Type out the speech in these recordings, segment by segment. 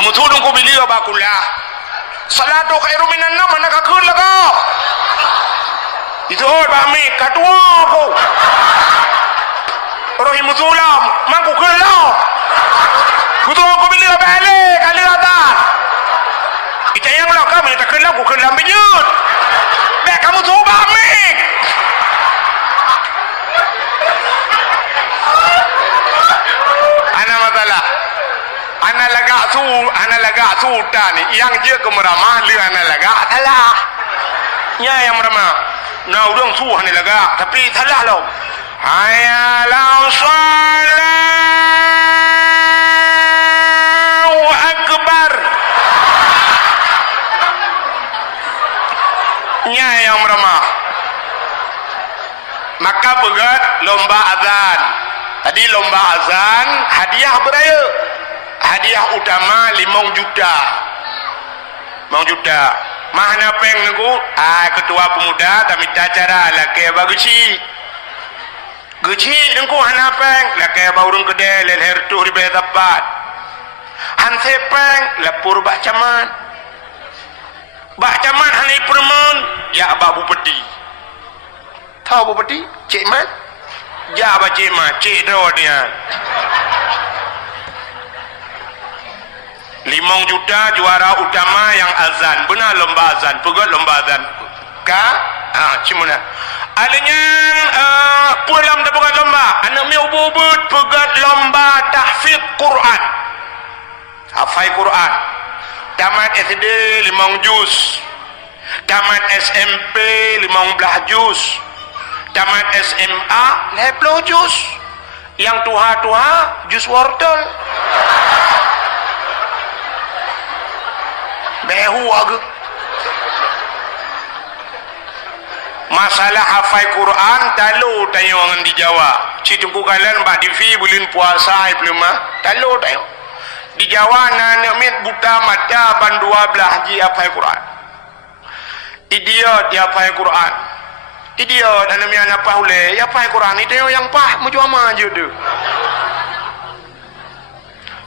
kemudian ku beli bakulah salatu khairu minan nam mana kakun lah kau itu bami kadua aku rohi musulam mangku kelau kutu aku beli balik kali rata itu yang lo kami tak kelau ku kelau menyut dek kamu tu bami ana masalah ana lagak su ni yang je ke meramah le ana lagak salah nya yang meramah nah udang su ni lagak tapi salah lo hayalau Allahu akbar nya yang meramah maka begat lomba azan tadi lomba azan hadiah beraya hadiah utama 5 juta mana peng nunggu ketua pemuda tak minta cara laki Guci nunggu hana peng laki baurung kedai leher tu ribe tepat hanse peng lapur bak caman hanai permen ya babu peti tahu babu peti cik man ya ba cik man cik do dia 5 juta juara utama yang azan benar lomba azan pegat lomba azan ka cimuna alanya pulang dah pegat lomba anak mi ubud pegat lomba tahfidz Quran hafal Quran tamat SD 5 juz tamat SMP 15 juz tamat SMA 20 juz yang tuha juz wortel behu aga masalah hafal Quran talu tayo ngan di Jawa citungku kalian mbak divi bulan puasa belum talu tayo di Jawa nanak mit buta mata ban 12 ji hafal Quran idiot dia hafal Quran idiot anak mi anak paule ya hafal Quran itu yang pah mujama je tu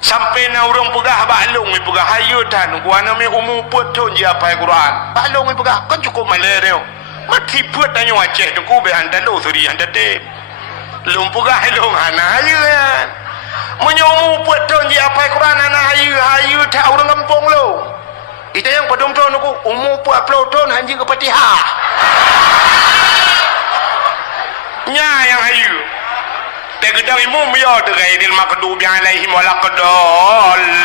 sampai na urang pegah baklong mi pegah hayutan guana mi umu puton je apa Quran baklong mi pegah kan cukup malereo mati put tanyo Aceh tu ku be andalo suri andate lum pegah long hana hayuan menyomu puton je apa Quran ana hayu tak urang kampung lo itu yang padung ton ku umu put ploton anjing ke Fatihah nya yang hayu tegedang imum ya tergaidil makdubi alaihim walaqdallin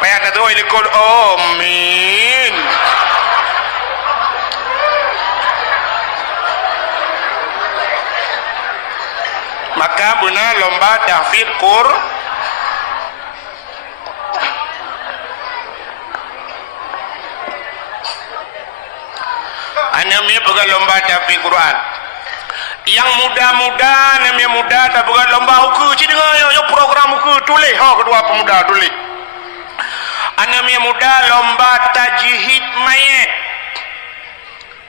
payah tu ilikul amin maka benar lomba tahfidz Quran ana mi pegang lomba tahfidz Quran yang muda-muda namanya muda tak bukan lomba uku ci dengar yo program uku tulis kedua pemuda tulis namanya muda lomba tajhid mayat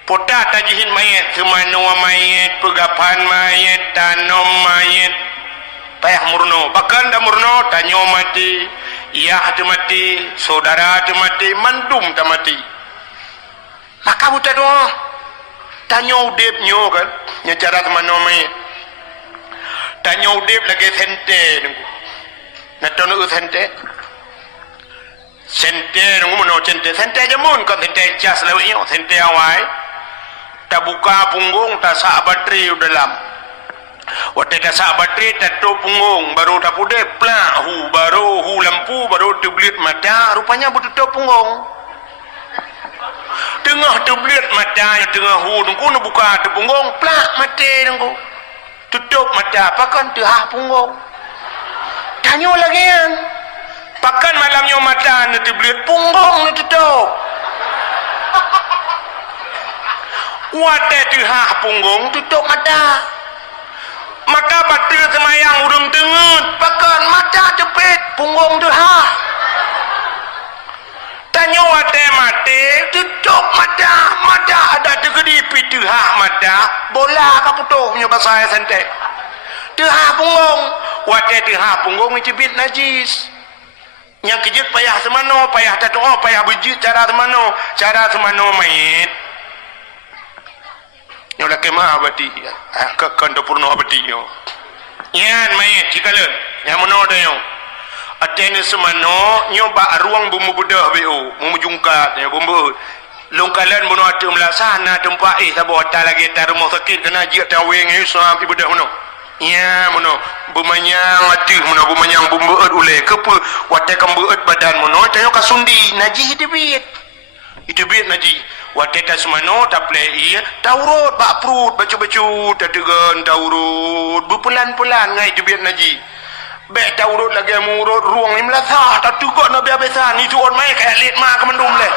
potah tajhid mayat semana mayat pegapan mayat tanam mayat payah murno bahkan dah murno tanyo mati iya tu mati saudara tu mati mandum tak mati maka buta doa tanyo udip nyo kan nya cara temano mayat tanyo udip lagi sente nunggu natono sente nunggu mono sente jamun kan sente cas lawinyo sente awai tak buka punggung tak sak bateri dalam waktu tak sak bateri tak tu punggung baru tak pude plahu baru hu lampu baru tublit mata rupanya betutup punggung tengah tublit mata yang tengah hu nunggu nak buka tu punggung plak mati nunggu tutup mata pakan tehah punggung tanya lagi kan pakan malamnya mata nak tublit punggung nak tutup wate tehah punggung tutup mata maka batil semayang urung tengut pakan mata cepit punggung tehah tanya wate mati tutup mata ada tegedi pitehah mata bola kaputuh punya bahasa santai tehah punggung wate tehah punggung ni cebit najis yang kejut payah semano, payah tak doa, payah berjut cara semano mayit. Yang laki mah abadi, kekanda purno abadi yo. Yan mayit cikala, yang mana ada yo. Atene semano nyoba ruang bumbu bedah beo, bumbu jungkat, ya bumbu. Longkalan bunuh atu melasana tempat tabo atal lagi tar rumah sakit kena jia taweng hisap ibadah mano. Ya mano bumanyang atu mano bumanyang bumbeut ule kepe wate kambeut badan mano tayo kasundi naji hitibit. Hitibit naji wate tas mano taplei taurut bak prut bacu-bacu tadegan taurut bupulan-pulan ngai hitibit naji. Bek taurut lagi murut ruang ni melasah tak tukok nabi abesan itu on mai kayak lit mak kemendum le.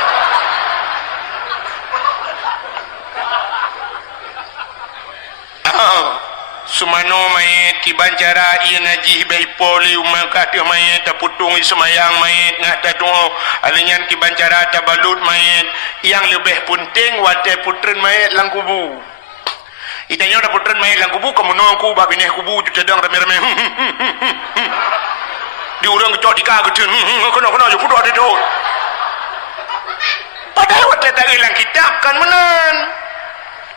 Sumano mayit kibancara ia najih bai poli umangkatih mayit taputung semayang mayit ngata tungo alinyan kibancara tabalut mayit yang lebih penting wate putren mayit lang kubu itanya dah putren mayit lang kubu kamu nongku bab ini kubu tu cadang rame-rame di urang kecok di kagetun kena je kudu ada tu padahal wate tak hilang kitab kan menan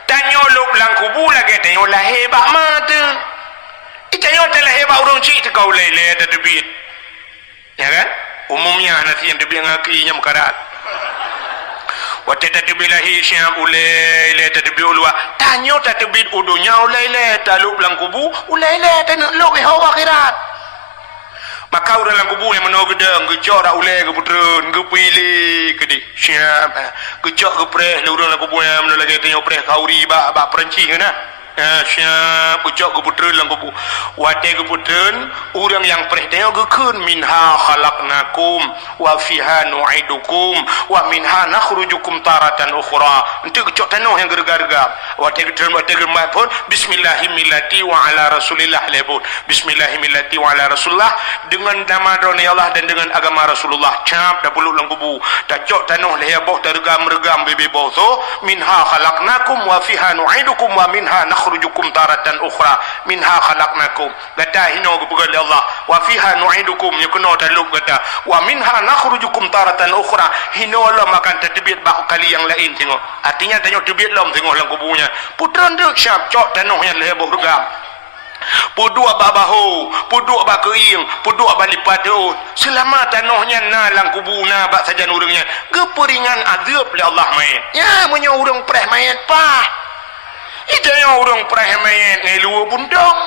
tanyo luk lang kubu lagi tanyo lah hebat mata tanyo telah hebat urang cik tu kau lele ada debit ya kan umumnya nanti yang debit ngakinya mekarat waktu tak debit lahi syam ulai le tak debit ulwa tanyo tak debit udunya ulai le tak luk lang kubu ulai le tanyo luk hawa akhirat maka orang lang kubu yang menau gedang gejok rak ulai ke puteren ke pilih ke di syam gejok ke preh le orang lang kubu yang menau lagi tanyo preh kauri bak peranci ke nak syam gejok ke puteren lang kubu wate ke puteren orang yang preh tanyo gekun minha khalaqnakum wa fiha nu'idukum wa minha nakhrujukum taratan ukhra ente gejok tanyo yang gergar-gergar wate ke wate ke pun bismillahirrahmanirrahim wa ala rasulillah lebut bismillahirrahmanirrahim wa ala rasulullah dengan nama drone Allah dan dengan agama Rasulullah cap dah puluk lang kubu tak cok tanuh leh boh tergam-regam bebe boh so minha khalaqnakum wa fiha nu'idukum wa minha nakhrujukum taratan ukhra minha khalaqnakum gata hino kepegal Allah wa fiha nu'idukum nya kena taluk gata wa minha nakhrujukum taratan ukhra hino Allah makan tertebit bak kali yang lain tengok artinya tanya tebit lom tengok lang kubunya putran tu cap cok tanuh yang leh boh regam puduk abah bahu puduk abah kering puduk abah lipat tu selamat tanahnya nalang kubuna abah saja urangnya keperingan azab oleh Allah mayat ya punya urang preh mayat pah itu yang urang preh mayat ngelua bundang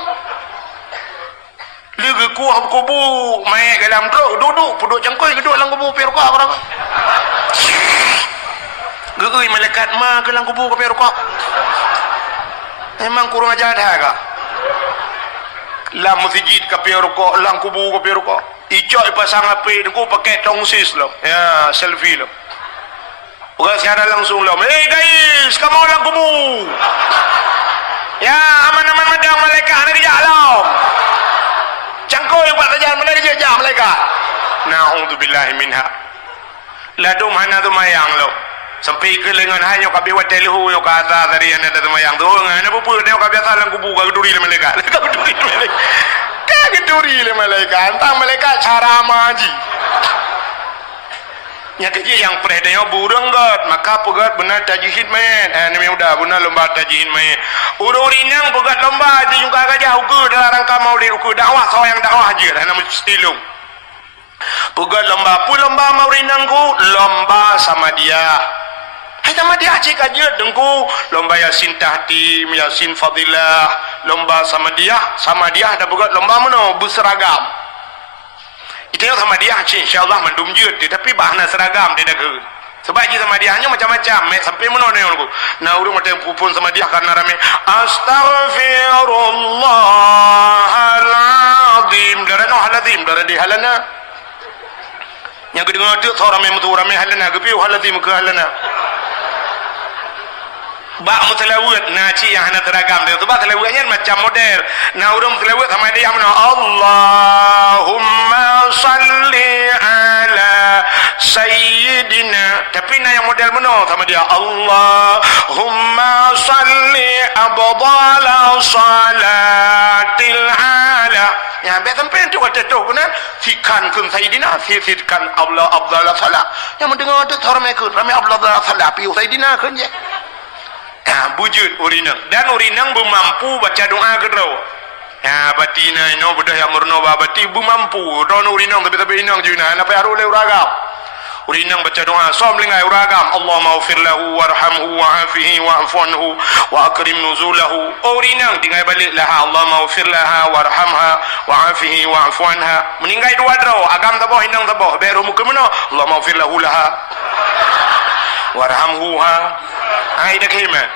lagi kuah kubu mayat dalam tu duduk puduk cangkoi duduk dalam kubu perukah berapa gegui malaikat mah ke dalam kubu ke perukah memang kurang ajar dah kah lam masjid kapi rokok lang kubu kapi rokok icok pasang api aku pakai tongsis lo ya selfie lo bukan secara langsung lo hey guys kamu lang kubu ya aman-aman madang malaikat ada di jalan cangkoi buat saja mana dia jam malaikat na'udzubillahi minha ladum hana tu mayang lo sampai ke lengan hanya kabi watel hu yo kata dari anda ada mayang tu ngana apa dia kabi salang kubu ka duri le malaikat ka duri le malaikat tang malaikat cara maji nya ke yang preh dia burung gat maka pegat benar tajihin main ni udah benar lomba tajihin main ururinang pegat lomba di juga gajah uku dalam rangka maulid uku dakwah soang dakwah je dah nama stilung pegat lomba pu lomba maurinangku lomba sama dia sama dia cik aja dengku lomba yasin tahtim yasin fadilah lomba sama dia ada buat lomba mana berseragam itu yang sama dia cik insyaallah mendum je tapi bahana seragam dia dah ke sebab je sama dia hanya macam-macam sampai mana ni aku nah urang macam pupun sama dia karena rame astaghfirullahaladzim darah di halana yang kedua tu seorang memang tu ramai halana kepi haladzim ke halana bak mutlawat naci yang hana teragam dia tu bak telawatnya macam model nah urang telawat sama dia mana Allahumma salli ala sayyidina tapi nah yang model mana sama dia Allahumma salli abdala salatil ala ya be sampai tu kata tu benar sikan kun Sayyidina sikan Allah Abdullah Salah yang mendengar tu ramai kun ramai Abdullah Salah piu Sayyidina kun je bujud urinang dan urinang bermampu baca doa kedau batina ino bedah yang murno babati bermampu don urinang tapi inang juna apa haru le uragam urinang baca doa som lingai uragam Allahumma ighfir lahu warhamhu wa'afihi wa'fu anhu wa akrim nuzulahu urinang dingai balik laha Allahumma ighfir laha warhamha wa'afihi wa'fu anha meninggai dua draw agam taboh inang taboh beru mukmino Allahumma ighfir lahu laha warhamhu ai dak himan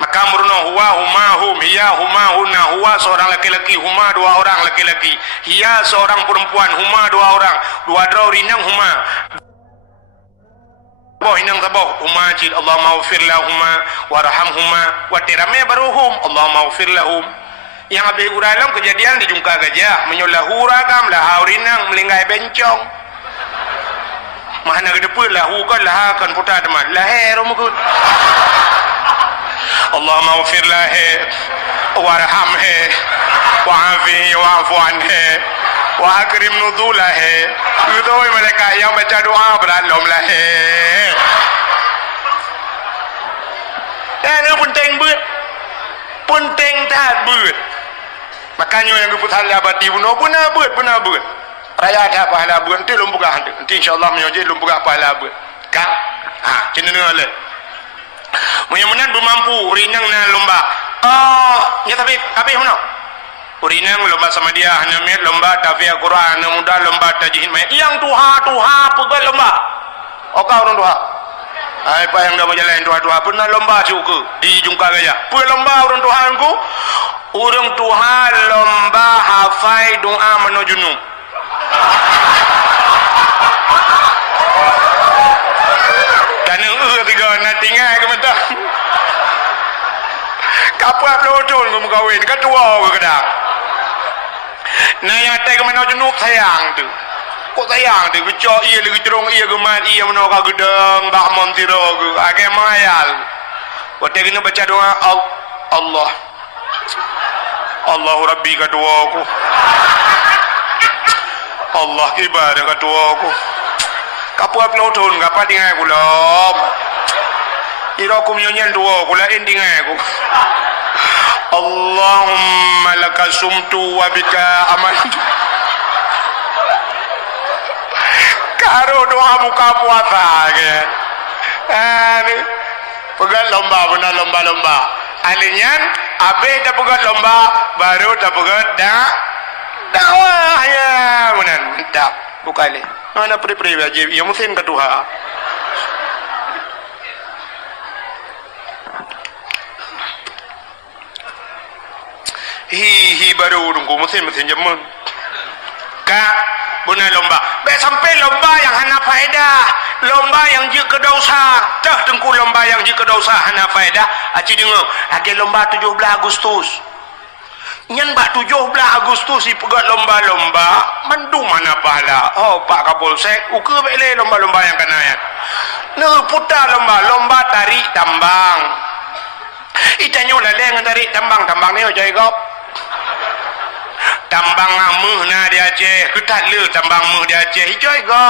maka murno huwa huma hum hiya huma hunna huwa seorang laki-laki huma dua orang laki-laki hiya seorang perempuan huma dua orang dua draw rinang huma boh inang taboh huma jil Allahumma ighfir lahumma warhamhuma wa tirame baruhum Allahumma ighfir lahum yang habis uralam kejadian di jungka gajah menyolahu ragam lah rinang melinggai bencong mana ke depan lahu kan lah kan putar teman lahir rumukut Allahumma ighfir lahu warhamhu wa'afihi wa'fu anhu wa akrim nuzulahu itu mereka yang baca doa beralom lahir dan penting bet penting tak bet makanya yang keputusan labati benar bet raya ada pahala bet nanti lombuka nanti insyaAllah menyoji lombuka pahala bet kan cina dengar le menyemenan bermampu rinang na lomba ya tapi mana urinang lomba sama dia hanya mit lomba tafsir Quran muda lomba tajwid yang tuha pegal lomba kau orang tuha apa yang dah berjalan tuha pernah lomba suka di jungka gajah pe lomba orang tuhanku orang tuha lomba hafai doa menujunum dan tiga nak tinggal ke mata kapal pelotol kamu kawin kan tua ke kedang nah yang atas ke mana jenuk sayang tu kok sayang tu kecok ia lagi cerong ia gemat ia menolak gedang bak montiro ke agak mayal waktu kena baca doa Allahu Rabbi kedua aku Allah ibadah kedua aku kapal pelotol kapal tinggal aku lom ira aku menyanyian dua aku lain tinggal aku Allahumma laka sumtu wa bika amantu karo doa buka puasa kan pegang lomba benar lomba alinyan abe dah pegang lomba baru dah pegang dakwah ya benar tak bukan le mana pri wajib ya musim kedua hi baru nunggu musim jamun kak guna lomba be sampai lomba yang hana faedah lomba yang je kedosa dah tengku lomba yang je kedosa hana faedah aci dengar lagi lomba 17 Agustus nyan bak 17 Agustus si pegat lomba-lomba mandu mana pahala Pak Kapolsek uke bele lomba-lomba yang kanayan putar lomba tarik tambang itanyo laleng tarik tambang ni ojai gop tambang amuh na dia Aceh ketat le tambang muh dia Aceh hijau go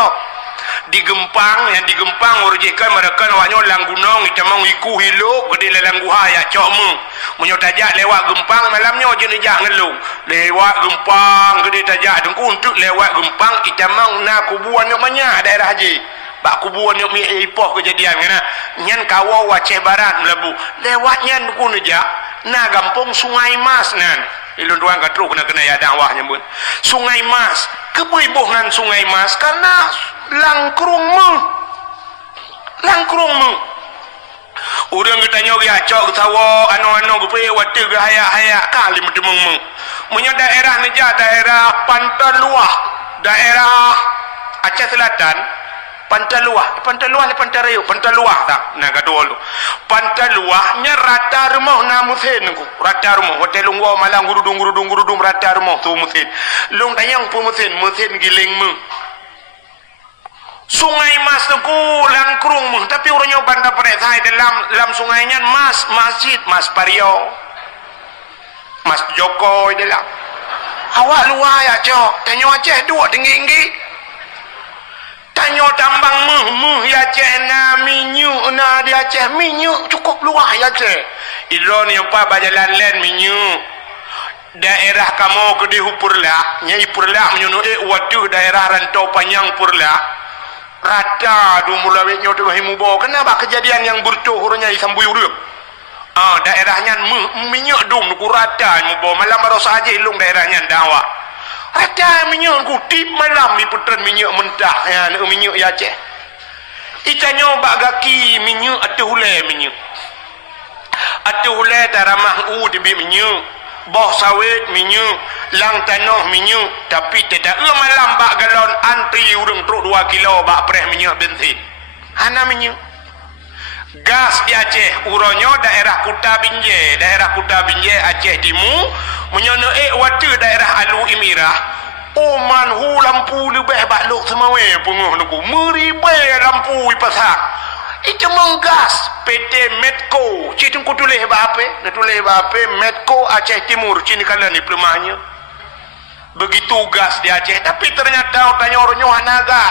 yang digempang urjikan mereka waknya lang gunung itamang iku hiluk gede lelang guha ya cok mu munyo tajak lewat gempang malamnya jenejah ngelung lewat gempang gede tajak dengku untuk lewat gempang itamang na kubuan nak banyak daerah haji bak kubuan nak mi ipoh kejadian kena nyan kawau Aceh Barat melebu lewatnya dengku nejak na gampung Sungai Mas nan ilun tuan katru kena ya dakwahnya pun Sungai Mas kebuibuhan Sungai Mas karena langkrung meng orang ketanya dia acak ketawa anu gupe wate ke hayak kali meng punya daerah ni daerah Pantai Luah daerah Aceh Selatan Pantai Luah tak nah kadol Pantai Luahnya rata rumah na musin ku rata rumah hotel lungwa malang gurudung rata rumah tu musin lung tanyang pu musin giling meng Sungai Mas tu langkrung meng tapi orangnya bandar peresai dalam sungainya masjid Mas Pario Mas Joko dalam Awak luar ya cok. Tanya Aceh dua tinggi-tinggi. Tanya tambang meh ya Aceh na minyak na di Aceh minyak cukup luar ya Aceh. Ilo ni apa bajalan len minyak. Daerah kamu ke di Hupurla, nyai Purla menyunuh waduh daerah rantau panjang Purla. Rata du mulai nyoto himubo. Kenapa kejadian yang burtuh hurnya isambu yuruk? Daerahnya minyak dum ku rata mubo malam baru saja ilung daerahnya dakwah. Rata minyak ku tip malam ni putran minyak mentah ya minyak ya Aceh. Ikannya bak gaki minyak atu hulai minyak. Atu hulai taramah dibi minyak. Boh sawit minyak, lang tanah minyak, tapi tidak malam bak galon antri urang truk 2 kilo bak preh minyak bensin. Hana minyak. Gas di Aceh, uronyo daerah Kuta Binjai Aceh Timur, menyono watu daerah Alu Imirah. Oman hu lampu lebih bakluk semawe punguh nuku. Meribai lampu ipasak. Itu menggas PT Medco. Cik tunggu tulis apa? Nak tulis apa? Medco Aceh Timur. Cini kala ni pelemahnya. Begitu gas di Aceh. Tapi ternyata tanya orangnya Hanaga.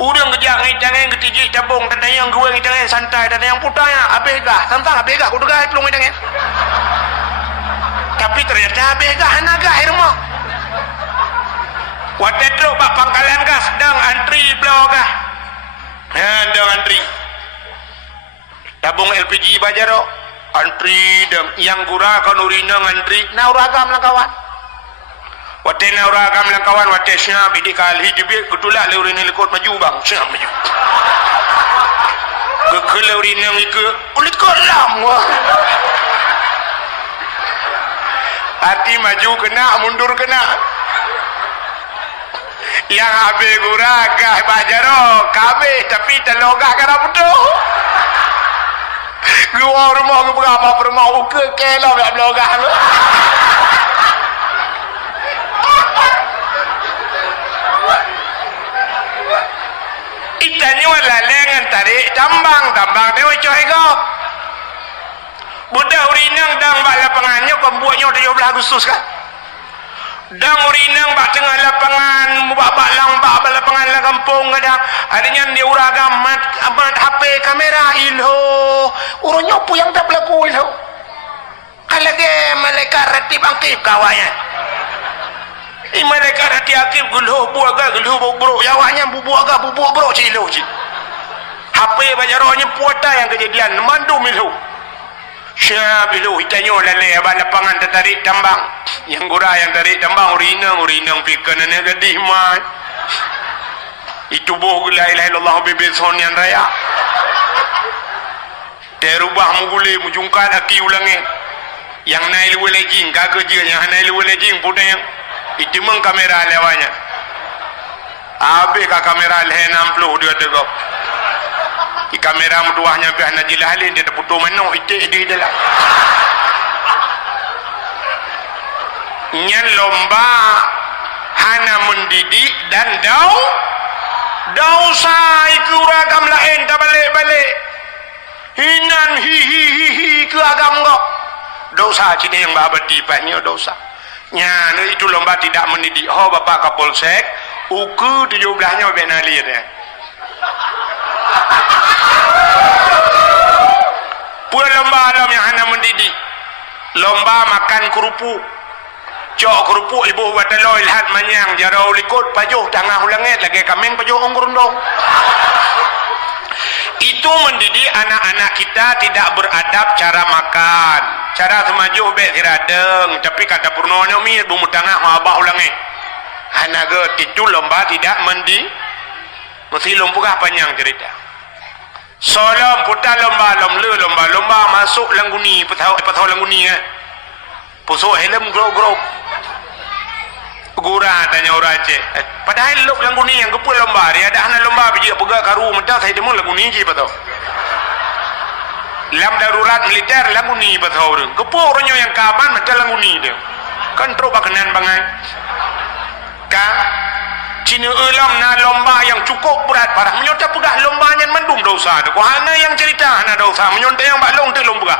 Udang kejang ngitangin ketijik tabung. Tanda yang gue ngitangin santai. Tanda yang putanya habis gah. Tentang habis gah. Kudu gah pelung ngitangin. Tapi ternyata habis gah Hanaga irma. Waktu itu bak pangkalan gas. Dang antri belau gah. Dang antri. Tabung LPG bajaro antri dan yang gura kan urina ngantri nauragam lang kawan wate nauragam lang kawan wate syam idi kali dibe gudula le urina lekot maju bang syam maju ke le urina ngike ulit kolam wah hati maju kena mundur kena yang habe gura gah bajaro kabe tapi telogah kana betul. Gua rumah ke berapa rumah uke kelo nak belogah lu. Itanya wala lengan tarik tambang dewe coy go. Budak urinang dang bak lapangannya pembuatnya 17 Agustus kan. Dang urinang bak tengah lapangan bak lang bak lapangan la kampung ada adanya dia uragam mat HP kamera ilho urunyo pu yang tak berlaku ilho kalau ke malaikat ratib aktif kawannya malaikat ratib aktif gulho buaga gulho bro yawanya bubuaga bubu bro cilo ci HP bajaronya puata yang kejadian mandu milho syab ilho itanyo lale abang lapangan tertarik tambang yang gura yang tarik tambang urinang pikan ane gadih mah itu boh la ilaha illallah bibir sonian raya terubah mugule mujungkan aki ulangi yang nail welejing kagak je yang nail welejing puda yang itu meng kamera lewanya abe ka kamera leh 60 dia tegak di kamera muduahnya pih najilah halin dia putu mano itik di dalam nyan lomba hana mendidik dan dausa iku ragam lain tak balik hinan hi ke agam kok dosa cide yang babati paknya dosa nya itu lomba tidak mendidik bapak kapolsek uku 17-nya benali dia pula lomba alam yang hana mendidik lomba makan kerupuk cok kerupuk ibu watalo ilhat manyang jarau likut pajuh tangah ulangit lagi kameng pajuh ongrundong itu mendidik anak-anak kita tidak beradab cara makan cara semajuh be siradeng tapi kata purnonya mi bumu tangah mabah ulangit anak itu lomba tidak mesti lompukah panjang cerita solom putar lomba masuk langguni petau langguni pusuk helm grow gura tanya orang Aceh padahal lok langguni yang kepul lomba dia ada hana lomba biji pegak karu mentah saya demo langguni je patau lam darurat militer langguni patau orang kepul orangnya yang kaban mentah langguni dia kan teruk bakanan bangai kan Cina ulam na lomba yang cukup berat parah menyontak pegah lombanya mendung dosa tu hana yang cerita hana dosa menyontak yang baklong tu lomba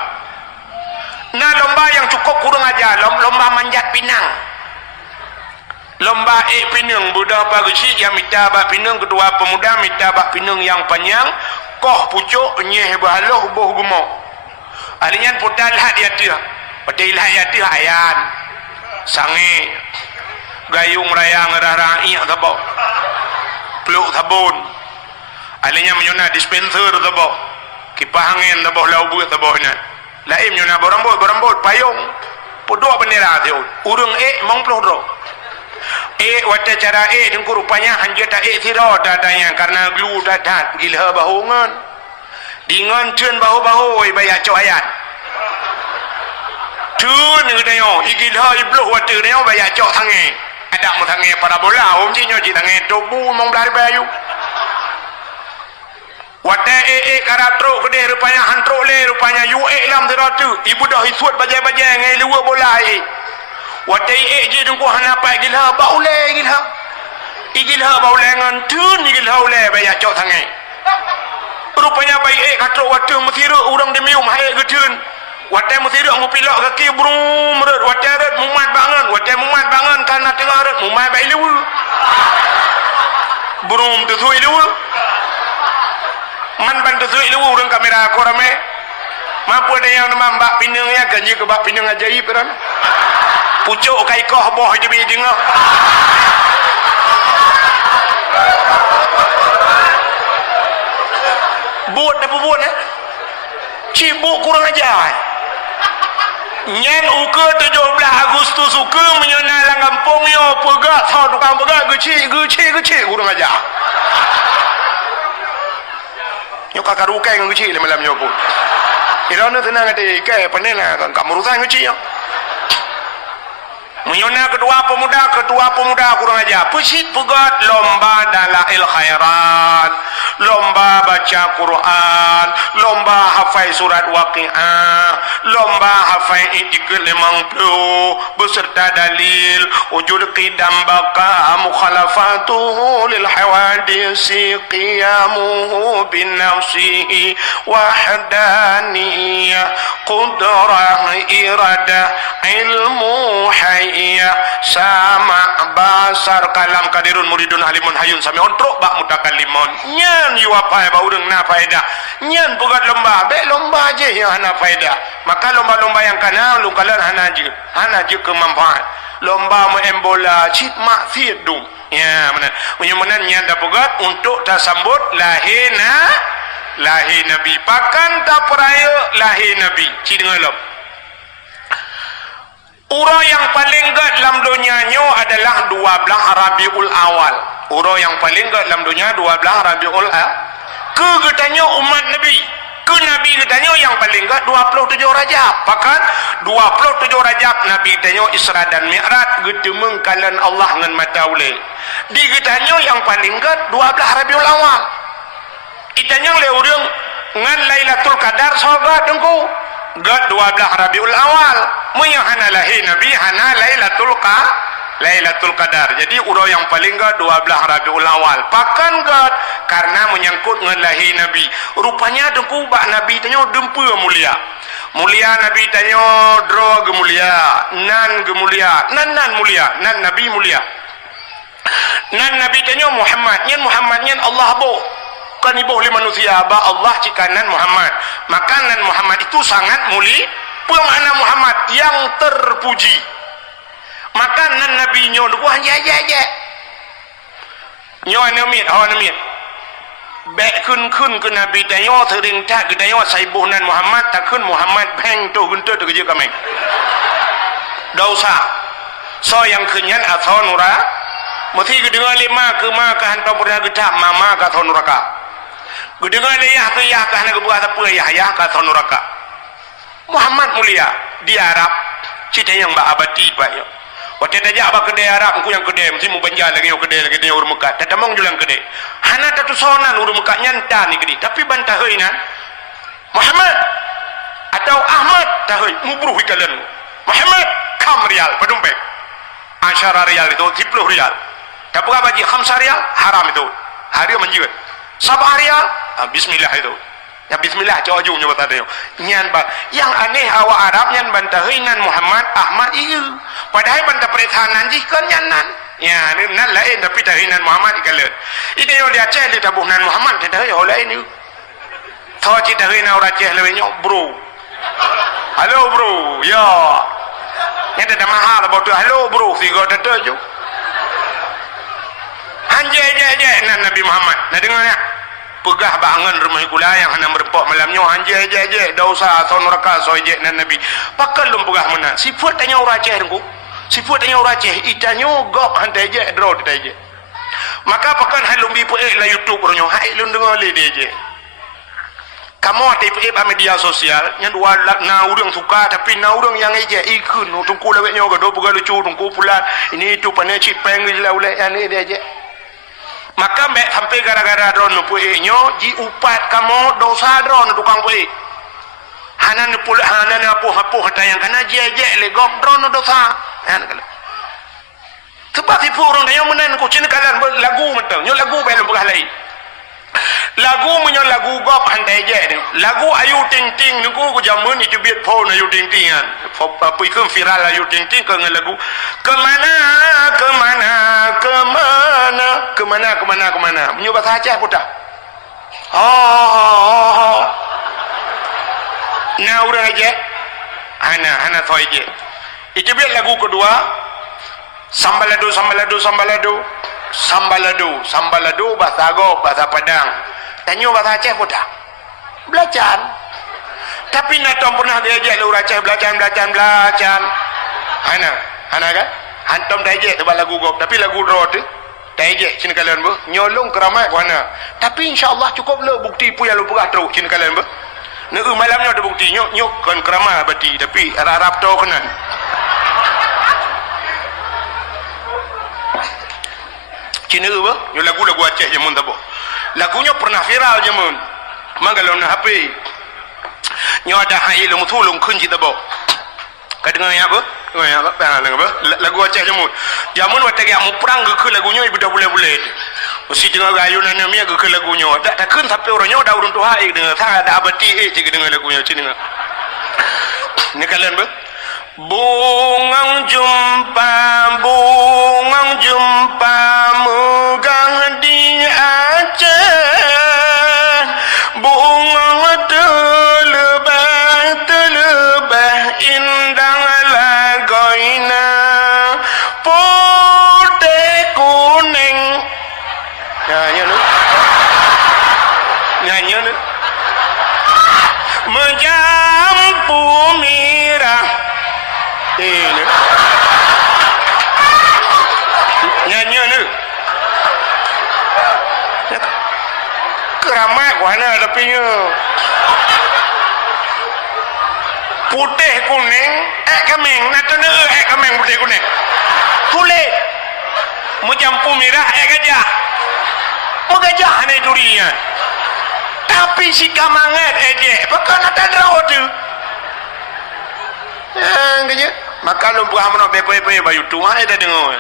na lomba yang cukup kurang aja lomba manjat pinang lomba pinung budak pagi yang minta bak pinung kedua pemuda minta bak pinung yang panjang koh pucuk nyeh bahaloh boh gemuk alinya putar lihat dia dia patai lihat dia ayan sange gayung rayang rara iak tabo peluk sabun alinya menyuna dispenser tabo kipas angin tabo lau buat tabo ina lain menyuna berambut payung podok bendera tu urung mong pelodro wata cara dengku rupanya hanya tak siro datanya karena glu dadat gila bahungan dengan tun bahu bayar cok ayat tun ngedayo igila iblo wata dayo bayar cok tangi ada mu tangi parabola umjinya ji tangi tubu mong belari bayu wata karatro kede rupanya hantro le rupanya yu lam deratu ibu dah isuat bajai-bajai ngai luar bola watai je dengku hana pai gila baule gila baule ngan tun gila baule bayar cok tangai rupanya baik katro watu mesira urang demium hai getun watai mesira mu pilak kaki brum red watai red mumat bangan karena tengah red mumat bai lu brum tu sui lu man ban tu sui lu urang kamera ko rame mampu ada yang nama mbak pinang ya ganji ke mbak pinang ajaib kan pucuk kai koh boh je bi jengah buat apa buat cibuk kurang ajar nyen uke 17 Agustus uke menyona lang kampung yo pegak thau tukang pegak geci kurang ajar yo kakak rukai ngan geci le malam yo pun irana tenang ade ke panela kan kamu rusak geci yo menyona ketua pemuda kurang ajar pusit pegat lomba dalail khairat lomba baca Quran lomba hafal surat waqiah lomba hafal itikul 50 beserta dalil wujud qidam baka mukhalafatuhu lil hawadisi qiyamuhu bin nafsihi wahdaniyah qudrah iradah ilmu hayya sama basar kalam kadirun muridun alimun hayun sami ontrok bak mutakallimun nyan yuapai baureng na faedah nyan pegat lomba be lomba je yang hana faedah maka lomba-lomba yang kana lukalan hana je kemanfaat lomba main bola cip mak fidu ya benar menyamanan nyan dah pegat untuk tasambut lahir nabi pakan tak peraya lahir nabi ci dengar lom Ura yang paling gad dalam dunianya adalah 12 Rabiul Awal. Ura yang paling gad dalam dunia 12 Rabiul Awal. Kegetanya umat Nabi. Ke Nabi getanya yang paling gad 27 Rajab. Bahkan 27 Rajab Nabi getanya Isra dan Mi'raj getemeng kalan Allah ngan mata ule. Di getanya yang paling gad 12 Rabiul Awal. Itanya le urang ngan Lailatul Qadar sahabat dengku. Gad 12 Rabiul Awal munya hana lahir Nabi hana Lailatul Qadar. Jadi urau yang paling gad 12 Rabiul Awal pakan gad karena menyangkut dengan lahir Nabi. Rupanya dengku bak Nabi tanya dempa mulia Nabi tanya dro gemulia nan gemulia nan mulia nan Nabi mulia nan Nabi tanya Muhammad nyen Allah bo kan ibuh li manusia ba Allah cikanan Muhammad makanan Muhammad itu sangat mulia pemakna Muhammad yang terpuji makanan Nabi nyo dukuh ya nyo anamit be kun ke Nabi tayo sering tak kedayo saibuhnan Muhammad takun Muhammad beng tu guntur tu kerja kami dosa so yang kenyan atau nura mesti kedengar lima ke hantar pernah gedak mama ka atau nuraka kedengar leyah ke yah ka hana kebuat apa yah ka atau nuraka Muhammad mulia di Arab cerita yang mbak abadi pak yo waktu tajak abak kedai Arab aku yang kedai mesti mu banjar lagi yo kedai urut Mekah tatamong julang kedai hana tatu sonan urut Mekah nyanta ni kedai tapi bantah heuinan Muhammad atau Ahmad tahui mubruh ikalan Muhammad kam rial pedumpek asyara rial itu 10 rial tapi apa bagi 5 rial haram itu hari menjiwat 7 rial bismillah itu ya bismillah jauh-jauh nyoba tadi nyan ba yang aneh awak Arab nyan bantah heuinan Muhammad Ahmad iya padahal bantah peretahanan jika nyanan Ya, nan lain tapi tahinan Muhammad kala. Ide yo dia Aceh dia tabuh nan Muhammad dia tahu lain ni. Tahu cita hina orang Aceh lebih nyok bro. Halo bro, ya. Yang ada mahal about tu. Halo bro, figur tentu je. Hanje nan Nabi Muhammad. Nak dengar ya? Pegah bangun rumah kula yang hana merepok malamnya hanje dah usah tahun neraka so je nan Nabi. Pakal lum pegah mana? Sifat tanya orang Aceh dengku. Sifat tanya orang Aceh itanyo gok hantai je draw dia je. Maka pakan halum bi pu la YouTube ronyo hai lun dengar le dia je. Kamu ati pu media sosial nya dua na urang suka tapi na urang yang eje ikun tungku lawek nyo gado puga lucu tungku pula ini itu pane cipeng ule ani dia je. Maka mek sampai gara-gara drone pu nyo ji upat kamu dosa drone tukang pu Hana ni pula Hana ni apa tayang kana je le gok drone dosa. Sebab si purung dia menan ku cina kalan lagu mentang nyo lagu belum pegah lain. Lagu menyo lagu gop handai je ni. Lagu Ayu Ting Ting ni ku jamun ni cubit phone Ayu Ting Ting kan. Apa ikut viral Ayu Ting Ting ke lagu kemana. Menyo bahasa Aceh pun dah. Oh. Nah urang aja. Hana toy je. Itu biar lagu kedua sambalado bahasa Agok, bahasa Padang. Tanya bahasa Aceh pun dah. Belajar. Tapi nak tom pernah diajak lu Aceh belajar. Hana kan? Hantom diajak tu lagu Gok, tapi lagu draw tu diajak cina kalian bu. Nyolong keramai ku Hana. Tapi insya-Allah cukup le bukti pu yang lu pegah teruk cina kalian bu. Nak malamnya ada bukti nyok kan keramai berarti tapi harap tau kenan. Cina apa? Yo lagu-lagu Aceh je mun tabo. Lagunya pernah viral je mun. Mangalon HP. Nyo ada hai lu mutulung kun ji tabo. Ka dengar ya apa? Dengar ya apa? Lagu Aceh je mun. Jamun wate ga mu perang ke lagunya ibu dah boleh-boleh. Mesti dengar ayunan ni ke lagunya. Tak kun sampai orangnya dah urun tu hai dengar. Tak ada abadi je dengar lagunya cina. Ni kalian ber? Bungang jumpa megah di Aceh, bungang terlebah indah lagoina putih kuning nyanyi nu menjampu mirah ini nyanyi ni keramai ku Hana tapi putih kuning kemeng natuna kemeng putih kuning kulit menjampu merah gajah Hana durian tapi si kamangat pakai nak draw tu gajah maka lu buah mana bepe bayu tuan ada dengar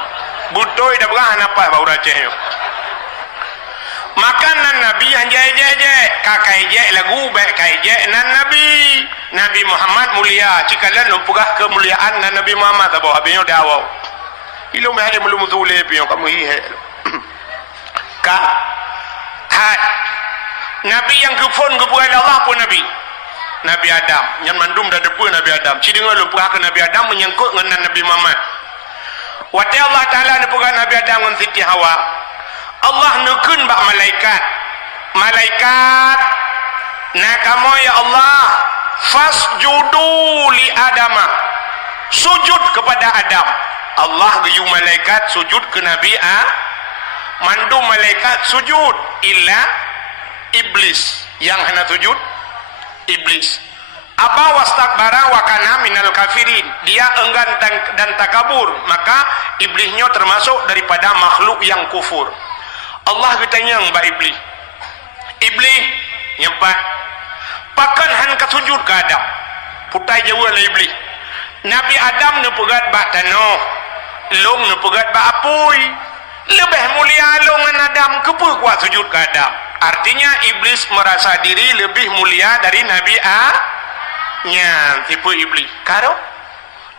butoi dah bukan apa bau Aceh yo makanan Nabi anjay kakai je lagu baik kai je nan Nabi Muhammad mulia cikalan lu pugah kemuliaan nan Nabi Muhammad tabo habinyo dawo ilo me hade mulu mutule piyo kamu hihe ka hat Nabi yang kufun kepada Allah pun Nabi Adam yang mandum dah depu Nabi Adam ci dengar lu pugah ke Nabi Adam menyangkut dengan Nabi Muhammad wati Allah Ta'ala ni pugah Nabi Adam dengan Siti Hawa Allah nukun bak malaikat nak kamu ya Allah fasjudu li Adama sujud kepada Adam Allah geyu malaikat sujud ke Nabi mandum malaikat sujud illa iblis yang hana sujud iblis apa wastakbara wa kana minal kafirin dia enggan dan takabur maka iblisnya termasuk daripada makhluk yang kufur Allah bertanya mbak iblis nyempat pakan han ka sujud ke Adam putai jauh lah iblis Nabi Adam ne pegat bak tanah long ne pegat bak apui lebih mulia long dengan Adam kepu kuat sujud ke Adam artinya iblis merasa diri lebih mulia dari Nabi nya tipu iblis karo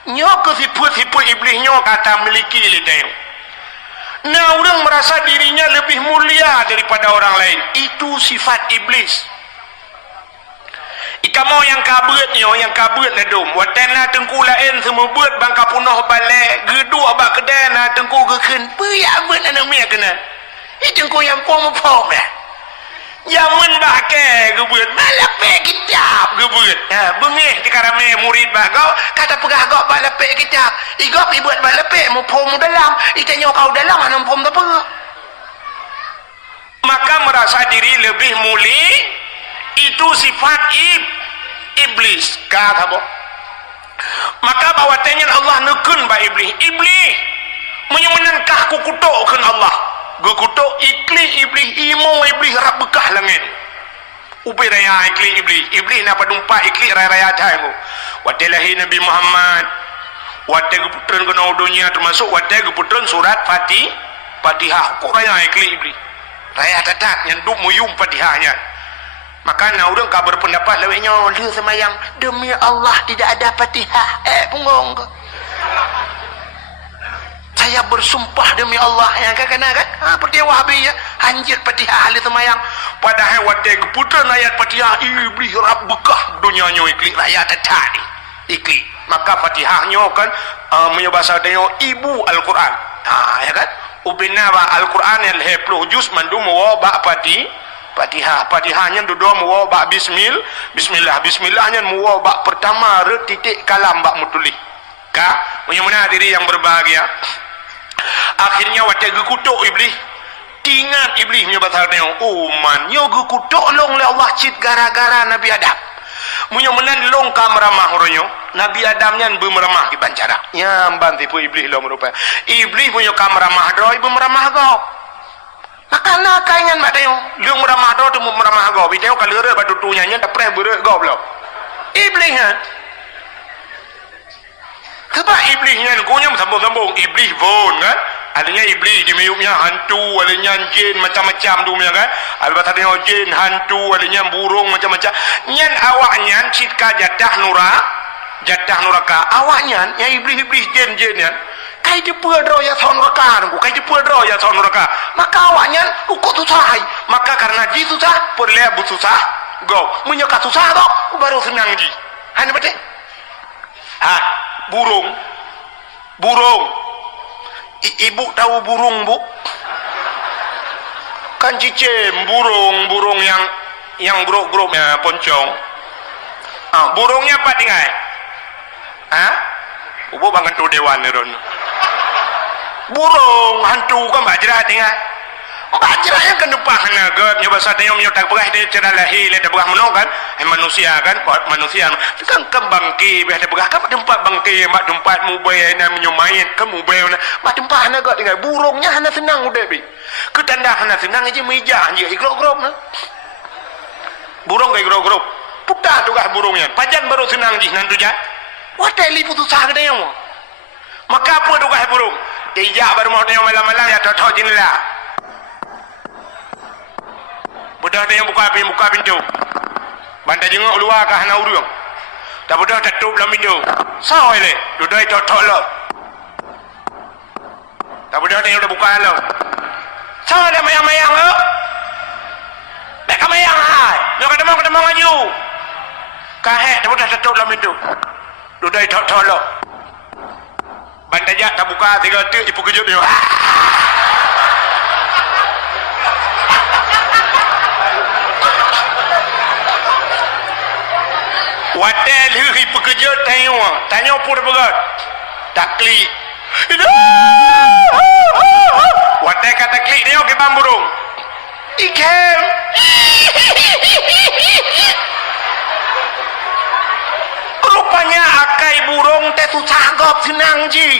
nyo ke tipu iblis nyo kata miliki lidai Nah, orang merasa dirinya lebih mulia daripada orang lain. Itu sifat iblis. Ikamu yang kabut yo, yang kabut na dom. Watana tengku lain semua buat bangka punah balik. Gedua bak kedai na tengku geken. Peyak buat anak mia kena. Tengku yang pom-pom dah. Yaman bakai gebut. Malapek kitab gebut. Bengih di karame murid bak kau. Kata pegah kau bak lapek kitab. Igop ibuat bak lapek mu pom dalam. Itanya kau dalam anam pom tak apa. Maka merasa diri lebih mulia. Itu sifat iblis. Kata apa? Maka bawatanya Allah nekun ba iblis. Iblis menyemenankah ku kutukkan Allah. Gukutuk ikli iblis, imo iblis rak Beukah langit. Ubi raya ikli iblis. Iblis nak padumpa ikli raya-raya tahu. Watilahi Nabi Muhammad. Watai geputran kena dunia termasuk watai geputran surat Fatihah. Kok raya ikli iblis. Raya tatak yang duk muyum Fatihahnya. Maka nak orang kau berpendapat lewatnya dia semayang demi Allah tidak ada Fatihah. Punggung ke? Saya bersumpah demi Allah yang kena kan? Seperti Wahabi ya, anjir Fatihah ahli semayang. Padahal wadah keputusan ayat Fatihah iblis rab Beukah dunianya ikli rakyat tadi ikli. Maka Fatihahnya kan menyebasa dia ibu Al-Quran. Ya kan? Ubina ba Al-Quran yang 10 juz mandu muwaba Fatihah. Fatihahnya duduk muwaba bismillah. Bismillahnya muwaba pertama titik kalam bak mutuli. Punya mana diri yang berbahagia. Akhirnya waktu gekutuk iblis. Tingat iblis punya pasal dia. Oh man, yo gekutuk long le Allah cip gara-gara Nabi Adam. Punya menan long kam ramah orangnya. Nabi Adamnya bermeramah di bancara. Ya banti pun iblis lo merupakan. Iblis punya kam ramah do, ibu meramah kau. Maka nak kaingan mak dia. Long meramah do tu meramah kau. Video kalau ada batu tunya nya tak pernah berat kau belum. Iblis kan. Sebab iblisnya kunya sambung-sambung iblis pun kan adanya iblis di meyupnya hantu adanya jin macam-macam tu kan ada tadi jin hantu adanya burung macam-macam nyan awaknya citka jatah nuraka awaknya yang iblis jin kan kai depa dro ya son neraka ku kai depa dro ya son neraka maka awaknya ukut susah maka karena ji susah perle bu susah go menyeka susah tu baru senang ji hanya betul burung ibu tahu burung bu kan cicim burung yang grup-grupnya poncong burungnya apa tinggal ubu bangun tu dewan ni ron burung hantu kan bajra tinggal bajra yang kan depan naga nyoba satenya menyotak berah dia cerah lahir dia berah menong kan manusia kan manusia kan kembangki ada berah kan tempat bangki mak tempat mubay na menyumain ke mubay na mak tempat naga tinggal burungnya hana senang udah bi ketanda hana senang aja meja aja igrok-grok na burung ke igrok-grok putar tu kah burungnya pajan baru senang ji nantu ja watai li putus sah dia mo maka apa tu kah burung dia baru mau dia malam-malam ya tok jinlah budak ada yang buka pintu. Bantai jenguk luar ke hana urung. Tak budak tutup dalam pintu. Sao ele? Duduk itu tok lo. Tak budak ada yang dah buka lo. Sao ada mayang-mayang lo? Tak mayang hai. Nak kata mau maju. Kahek tak budak tutup dalam pintu. Duduk itu tok lo. Bantai jak tak buka tiga tu ipu kejut dia. Watel hui pekejut tanya pun berat tak klik watel kata klik dia ke bang burung Khem rupanya akai burung teh susah gop senang ji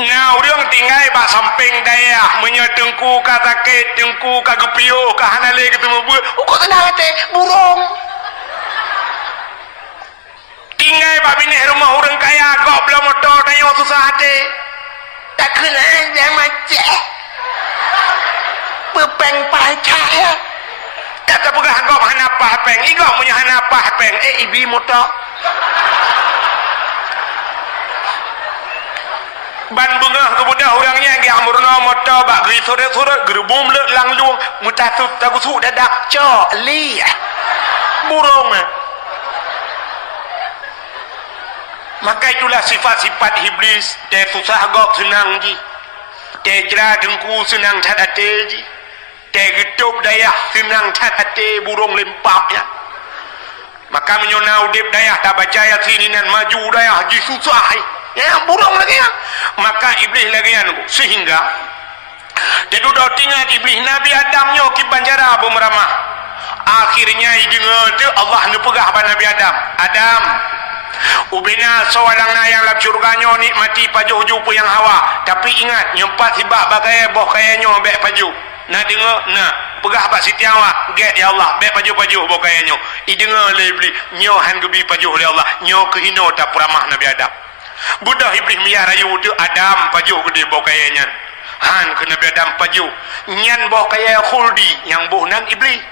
nah orang tinggal bak samping daya menyedengku kata ke dengku kagepio ke hanale ketemu kok senang teh burung tinggal bak bini rumah orang kaya gop belum motor tanya susah hati tak kena dia macam pepeng pacaya kata pegah gop hana pahpeng igop punya hana pahpeng ibi motor ban bengah ke budak orangnya yang amurna motor bak geri sore-sore gerbum le lang luang mutasut tagusu dadak cok li burung. Maka itulah sifat-sifat iblis. Dia susah gok senang ji, dia jera dengku senang cadate ji, dia getup dayah senang cadate burung lempapnya. Maka menyona udip dayah tak baca ayat sini dan maju dayah ji susah ya burung lagi ya. Maka iblis lagi ya, sehingga dia duduk tinggal iblis Nabi Adam nyo kiban cara bermeramah. Akhirnya dengar tu Allah nu pegah pada Nabi Adam. Adam, ubina seorang na yang lap syurga nyo nikmati pajuh jupu yang hawa. Tapi ingat nyempat sibak bagai boh kaya nyo bek pajuh. Nak dengar? Nak pegah bak Siti Hawa get ya Allah bek pajuh-pajuh boh kaya nyo. I dengar le iblis nyo han gebi pajuh le Allah. Nyo kehino tak peramah Nabi Adam. Budak iblis miyah rayu tu Adam pajuh gede boh kaya nyan. Han ke Nabi Adam pajuh. Nyan boh kaya khuldi yang boh nan iblis.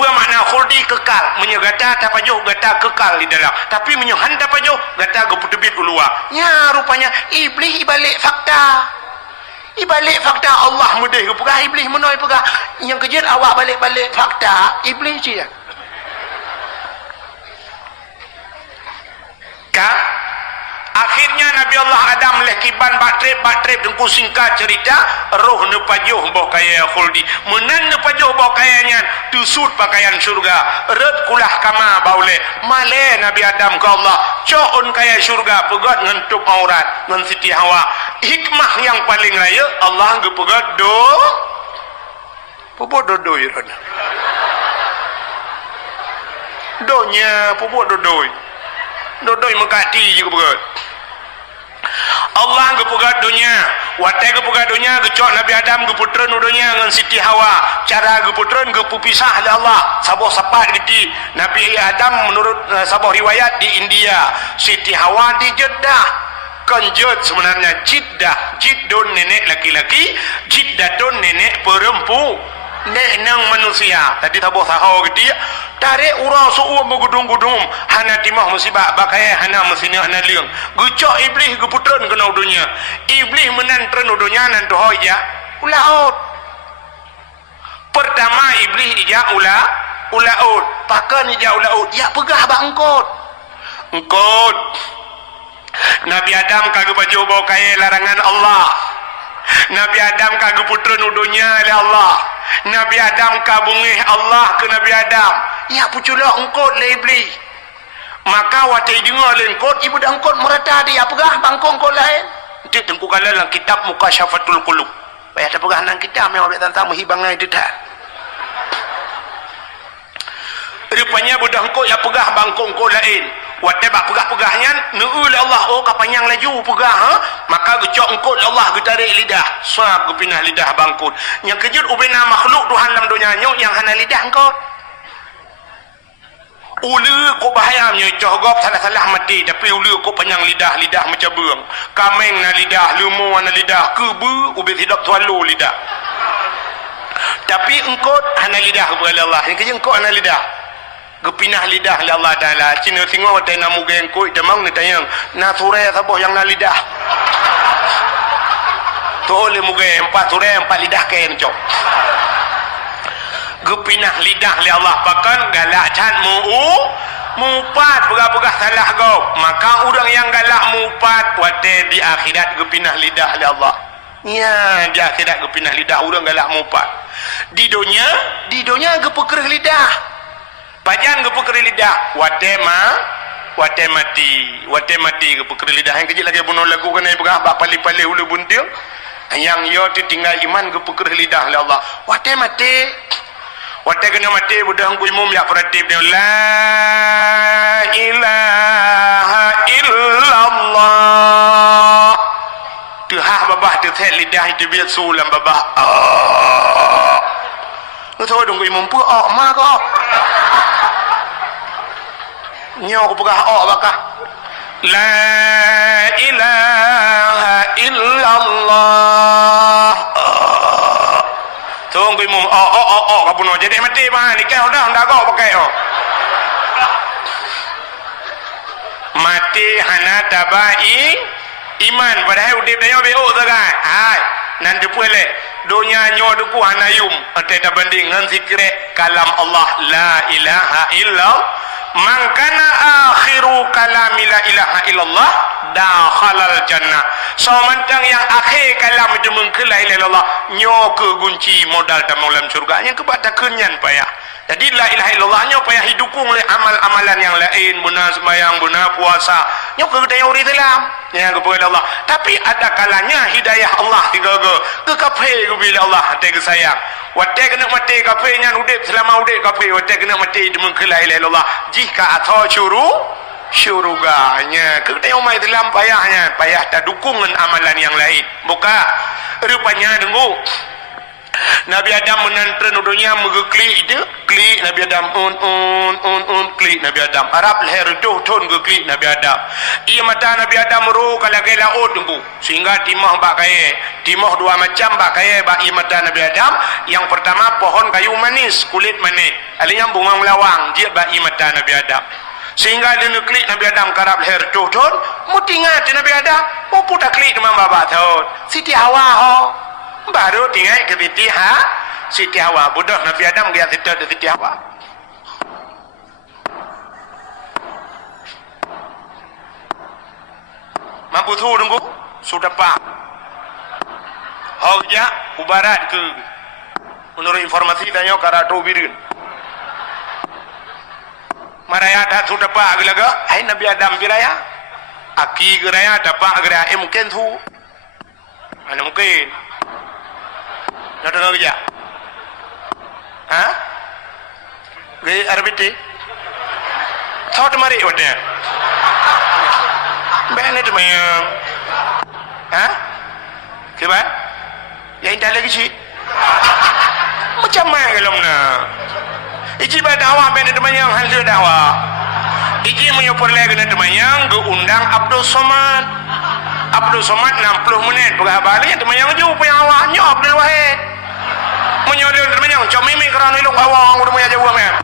Bermakna khuldi kekal, menyegata tapajuh gata kekal di dalam. Tapi menyohan tapajuh gata geputebit keluar. Ya rupanya iblis ibalik fakta. Ibalik fakta Allah mudih ke pegah iblis menoi pegah. Yang kejut awak balik-balik fakta iblis je. Ka akhirnya Nabi Allah Adam lekiban batrip dengku singkat cerita roh ne pajuh boh kaya khuldi menan ne pajuh boh kayanya tusut pakaian surga red kulah kama baule male Nabi Adam ke Allah coon kaya surga pegat ngentup aurat ngan Siti Hawa. Hikmah yang paling raya Allah gepegat pupuk dodoi rana donya pupuk dodoi mengkati juga pegat Allah gepegat dunia watai gepegat dunia gecok Nabi Adam geputren dunia dengan Siti Hawa cara geputren gepupisah oleh Allah saboh sepat gedi Nabi Adam menurut saboh riwayat di India, Siti Hawa di Jeddah. Konjut sebenarnya jiddun nenek laki-laki, jiddatun nenek perempuan, neneng manusia. Tadi saboh sahau gedi tarik urang su'u begudung-gudung Hana timah musibah bakai Hana mesini Hana liang gecok iblis geputren kena dunia iblis menantren dunia nan dohoi ya ulaut pertama iblis ija ulaut pakan ija ulaut ya pegah bak engkot Nabi Adam kagak baju bawa kaya larangan Allah. Nabi Adam kagak putren dunia oleh Allah. Nabi Adam kabungih Allah ke Nabi Adam. Ya puculah engkot le iblis. Maka watai dengar le engkot ibu dah engkot merata dia pegah bangkong engkot lain. Dia tengku kala dalam kitab Mukasyafatul Qulub. Payah ada pegah nang kitab memang ambil tentang menghibangai dedak. Rupanya budak engkot ya pegah bangkong engkot lain. Watai bak pegah-pegahnya neul Allah oh kapanyang laju pegah maka gecok engkot Allah getarik lidah suap gepinah lidah bangkut yang kejut ubina makhluk Tuhan dalam dunia yang hana lidah engkot ulu ko bahaya nyocoh gop salah-salah mati tapi ulu ko panjang lidah macam beung kameng na lidah lumu na lidah kebu ubi tidak tualu lidah tapi engkot hana lidah kepada Allah yang kejut engkot hana lidah gepinah lidah oleh Allah Ta'ala cina singo watai namu gengkoi demang ni tayang na surai saboh yang na lidah tu oleh muge empat surai empat lidah kain cok gepinah lidah oleh Allah pakan galak can mupat pegah-pegah salah kau maka orang yang galak mupat watai di akhirat gepinah lidah oleh Allah ya di akhirat gepinah lidah orang galak mupat di dunia gepekerih lidah pajan gepukri lidah wate mati gepukri lidah yang kecil lagi bunuh lagu kena pegah bak pali-pali ulu buntil yang yo tinggal iman gepukri lidah oleh Allah wate kena mati budak hangku imum ya peratif dia la ilaha illallah tuhah babah terset lidah itu biar sulam babah Ngetua dong imam pu ma ko nyo ko pegah bakah la ilaha illallah tunggu imam kabuno jadi mati bah nikah udah kau pakai mati hana tabai iman padahal udip dayo beo sagai hai nan depule donya nyo duku hanayum ate ta banding ngan zikre kalam Allah la ilaha illallah man kana akhiru kalami la ilaha illallah dakhalal jannah so mantang yang akhir kalam itu mengke la ilaha illallah nyo ke kunci modal dalam surga nya kepada kenyan payah. Jadi la ilaha illallah nyo payah hidupung oleh amal-amalan yang lain, guna sembahyang, guna puasa. Nyo ke daya uri Islam, yang kepada Allah. Tapi ada kalanya hidayah Allah tiga ke kafe ke bila Allah tega sayang. Watte kena mati kafe nya udip selama udip kafe watte kena mati demen ke la ilaha illallah. Jika atau syuruganya ke daya umat Islam payahnya, payah tak dukungan amalan yang lain. Buka rupanya tunggu. Nabi Adam menantren dunia mengeklik dia klik Nabi Adam klik Nabi Adam Arab leher ton klik Nabi Adam ia mata Nabi Adam ro kalau ke laut tunggu sehingga timah bak kaya timah dua macam bak kaya bak ia mata Nabi Adam yang pertama pohon kayu manis kulit manis alinya bunga melawang dia bak ia mata Nabi Adam sehingga dia klik Nabi Adam karab leher ton mutingat Nabi Adam mau putar klik dengan bapa tahun Siti Hawa ho baru tinggal ke Siti Hawa bodoh Nabi Adam dia tidak Siti Hawa mampu tu tunggu sudah pak hauja ubarat ke menurut informasi tanya karato birin maraya dah sudah pak gelaga hai Nabi Adam biraya aki geraya dapat geraya mungkin tu mana mungkin nak dengar kerja? Ha? Gaya RBT? Thought mari wadah. Bagaimana tu mayang? Ha? Siapa? Yang indah lagi sih? Macam mana kalau mana? Iji berdakwah bagaimana tu mayang hasil dakwah? Iji menyupport lagi tu mayang geundang Abdul Somad. Abdul Somad 60 menit berabalik tu mayang ju punya awaknya Abdul Wahid. Menyolong temannya cok mimi kerana ilung awang udah punya jauh men.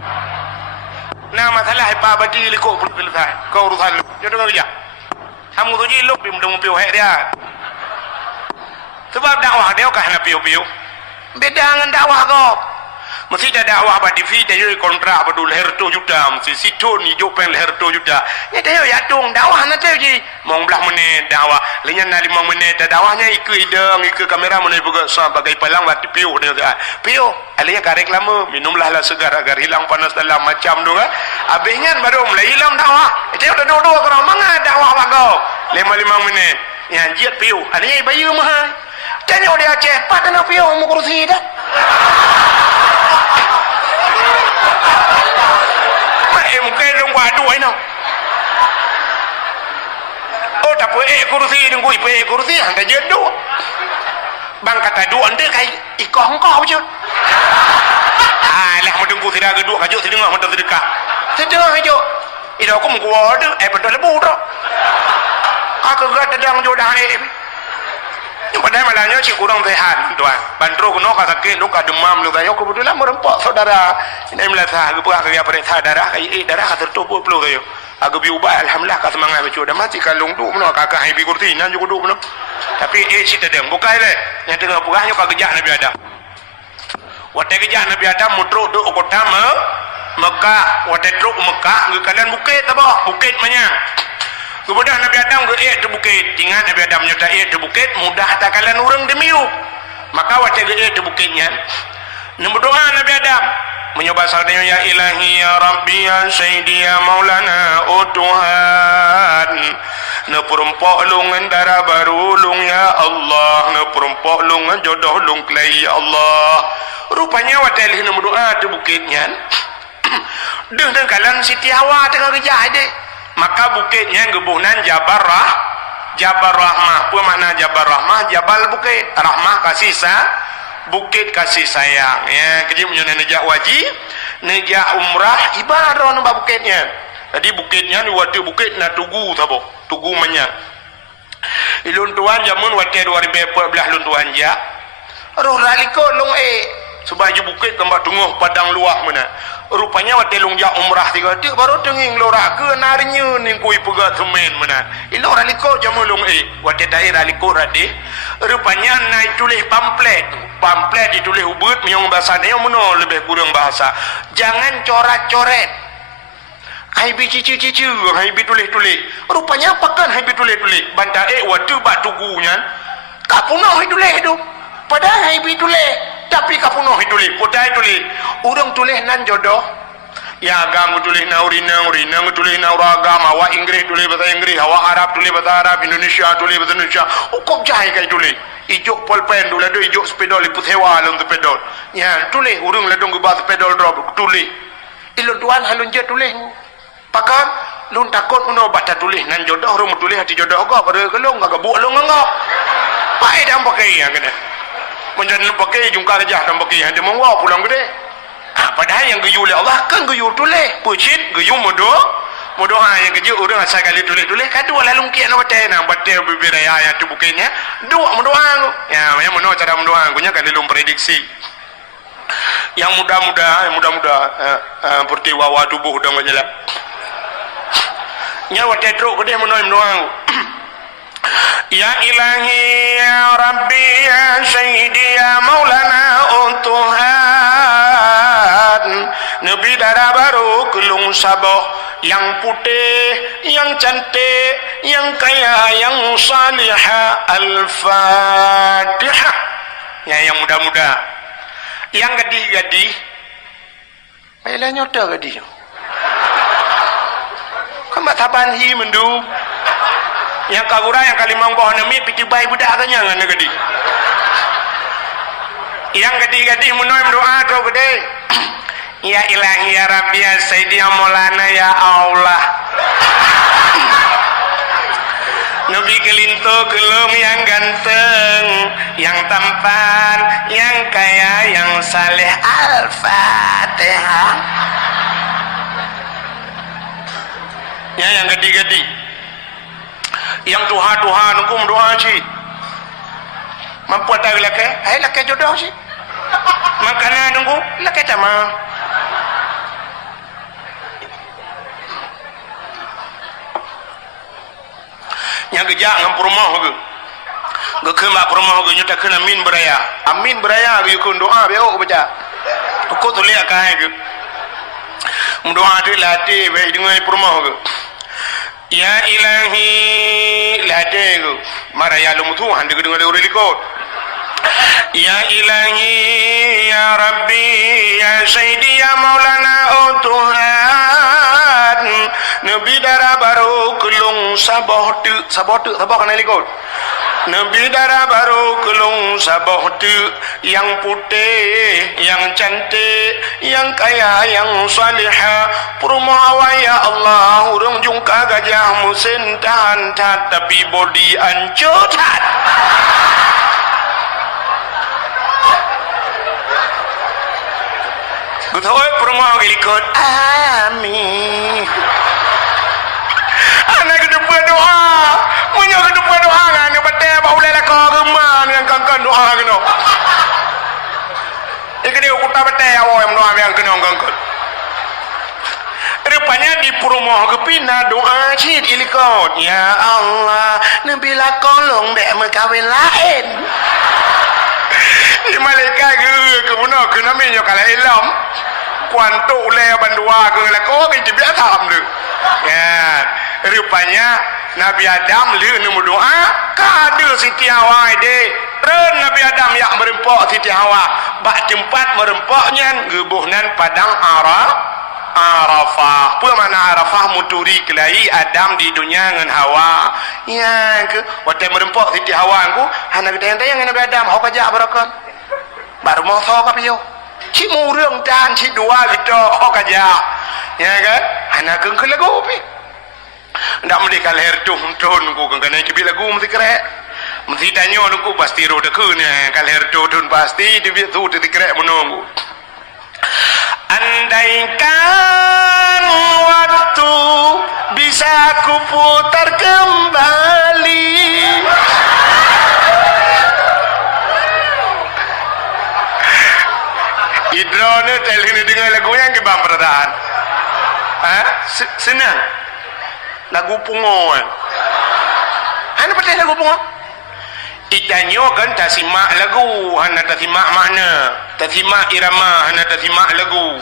Nah masalah apa badi likok belum selesai. Kau urusan lu. Jodoh kerja. Kamu tu je lu bim demu piu hek dia. Sebab dakwah dia kah na piu-piu. Beda dengan dakwah kau. Mesti ada dakwah badi fi dia kontrak badul herto juta mesti situ ni jopen herto juta. Ya dia ya tung dakwah na teh je. Mong belah menit dakwah. Lenyan na 5 menit dakwahnya ikut idang ikut kamera menit juga sebagai palang bati piu dia. Piu alihnya karek lama minumlah lah segar agar hilang panas dalam macam tu kan. Habisnya baru mulai hilang dakwah. Dia dah dua-dua kerana mangga dakwah kau. 5 menit. Yang jiat piu alihnya bayu mahal. Tanya dia Aceh pat nak piu mu kursi dah. Mungkin dong waduh ini. Oh tak boleh kursi dengan gue kursi anda jodoh. Bang kata dua anda kai ikoh engkau je. Lah mendengku tidak kedua kajuk sedengah mendeng sedekah. Sedengah kajuk. Ida aku mengkuat betul lebu dah. Aku gak tedang jodoh ni. Yang padahal malahnya si kurang sehat tuan. Bantro kuno sakit luka demam lu tayo kebetulan merempak saudara. Ini melasa aku pernah kerja periksa darah kai darah tertubuh pelu tayo. Aku bi ubat alhamdulillah ka semangat becu dah mati kalung tu meno kakak hai bi kurti nan juga duk meno. Tapi si tedeng bukai le. Yang tengah purahnya ka kerja Nabi Adam. Waktu kerja Nabi Adam mutruk duk kota Mekah, waktu truk Mekah kalian bukit apa? Bukit banyak. Kemudian Nabi Adam ke tu bukit. Tinggal Nabi Adam nyata tu bukit mudah tak kalian orang demiu. Maka waktu tu bukitnya nombor doa Nabi Adam menyoba sadanya ya ilahi ya rabbi ya sayyidi ya maulana oh Tuhan na perumpok lung antara baru lung ya Allah na perumpok lung jodoh lung klai ya Allah. Rupanya waktu nombor doa tu bukitnya dengan kalian Siti Hawa tengah kerja dek. Maka bukitnya gebunan Jabar Rahmah. Apa makna Jabar Rahmah? Jabal bukit, Rahmah kasih bukit kasih sayang. Ya, kerja punya nejak wajib, nejak umrah, ibadah nampak bukitnya. Jadi bukitnya ni waktu bukit na tugu tabo, tugu manyak. Ilun tuan jamun waktu 2014 lun tuan ja. Roh raliko long sebaju bukit tempat tunggu padang luah mana. rupanya wate lungjak umrah tiga dia baru tenging lorak ke narinya ning kui pega temen mana ilo raliko jamulung wate daerah liko rade rupanya naik tulis pamflet ditulis Ubat menyong bahasa dia meno lebih kurang bahasa jangan coret-coret haibi cici-cici haibi tulis-tulis rupanya apakan haibi tulis-tulis banta waktu bak tugunya tak punah tulis itu padahal haibi tulis tapi kapunoh tulis potai tulis urang tulis nan jodoh ya agama tulis na urina tulis na agama wa Inggris tulis bahasa Inggris hawa Arab tulis bahasa Arab Indonesia tulis bahasa Indonesia kok jahai kai tulis ijo polpen dulu ada ijo sepedol liput hewa lon sepedol ya tulis urang ladong ke bahasa sepedol drop tulis ilun tuan halun je tulis pakan lun takut uno baca tulis nan jodoh rum tulis hati jodoh kok pada kelong gak buat lu ngangok pakai dah pakai yang kena menjadi pakai jungkar kerja dan pakai hanya mengwa pulang gede padahal yang geyu oleh Allah kan geyu tulis pucit geyu modoh yang geyu orang asal kali tulis kadua lalu kian batai nang batai bibiraya yang tu bukainya dua mendoang ya yang mendoang cara mendoang punya kali lum prediksi yang muda-muda pertiwa tubuh udah menjelat nyawa tetruk gede mendoang Ya ilahi ya Rabbi ya Sayyidi ya Maulana Tuhan Nabi darah baru kelung saboh yang putih, yang cantik, yang kaya, yang salihah Al-Fatihah ya yang muda-muda yang gadih-gadih baiklah nyota gadih kan mataban hi mendu yang kagura yang kalimang bawah nami piti bayi budak tanya dengan gedi yang gedi-gedi menuim doa tu gede ya ilahi ya Rabbi ya Sayyidi ya Maulana ya Allah Nabi kelinto gelung yang ganteng yang tampan yang kaya yang saleh Al-Fatihah ya yang gedi-gedi yang Tuhan hukum doa sih mampu tak laki jodoh sih makanan nunggu laki sama yang gejak ngampur rumah ke kemak rumah ke nyata kena amin beraya ke yukun doa biar aku baca aku tulis akan ke doa tu latih baik dengan rumah ke Ya ilahi ladeng maraya lu Tuhan dengan orang likut Ya ilahi ya Rabbi ya Sayyidi ya Maulana Tuhan Nabi darah baru kelung saboh kan likut Nabi darah baru kelung saboh yang putih, yang cantik, yang kaya, yang salihah. Perumahan ya Allah, urung jungka gajah musim tahan tapi body ancutat. Betul perumahan gilikut. Amin. Anak kedepan doa, punya kedepan doa kan? Betul boleh lah kau keman yang kangkan doa kena. Ini dia ukuta betul awak yang doa yang kena kangkan. Rupanya di perumah kepina doa cid ilikot. Ya Allah, nabilah kolong dek merkawin lain. Di malaikat ke mana ke namanya kalau ilam. Kuantuk le bandua ke lah kau kan dia tam tu. Ya, rupanya Nabi Adam le nombor doa kada Siti Hawa de. Ren Nabi Adam yang merempok Siti Hawa. Bak tempat merempoknya gebuhnan padang Arafah. Apa makna Arafah muturi kelai Adam di dunia dengan Hawa. Ya ke waktu merempok Siti Hawa aku hana tayang-tayang Nabi Adam hok aja barakan. Baru mau sok apa yo. Cik murung dan cik dua gitu hok aja. Ya kan? Hana kengkel lagu pi. Ndak mesti kalher tuh ku kena kibi lagu mesti kerek. Mesti tanya aku pasti ro dekune kalher tuh pasti dibi tu dikrek menunggu. Andaikan waktu bisa ku putar kembali. Idra draw ni tel ni dengar lagu yang ke bang perasaan. Senang. Lagu pungo kan. Hana betul lagu pungo. Itanyo kan tak simak lagu, hana tak simak makna, tak simak irama, hana tak simak lagu.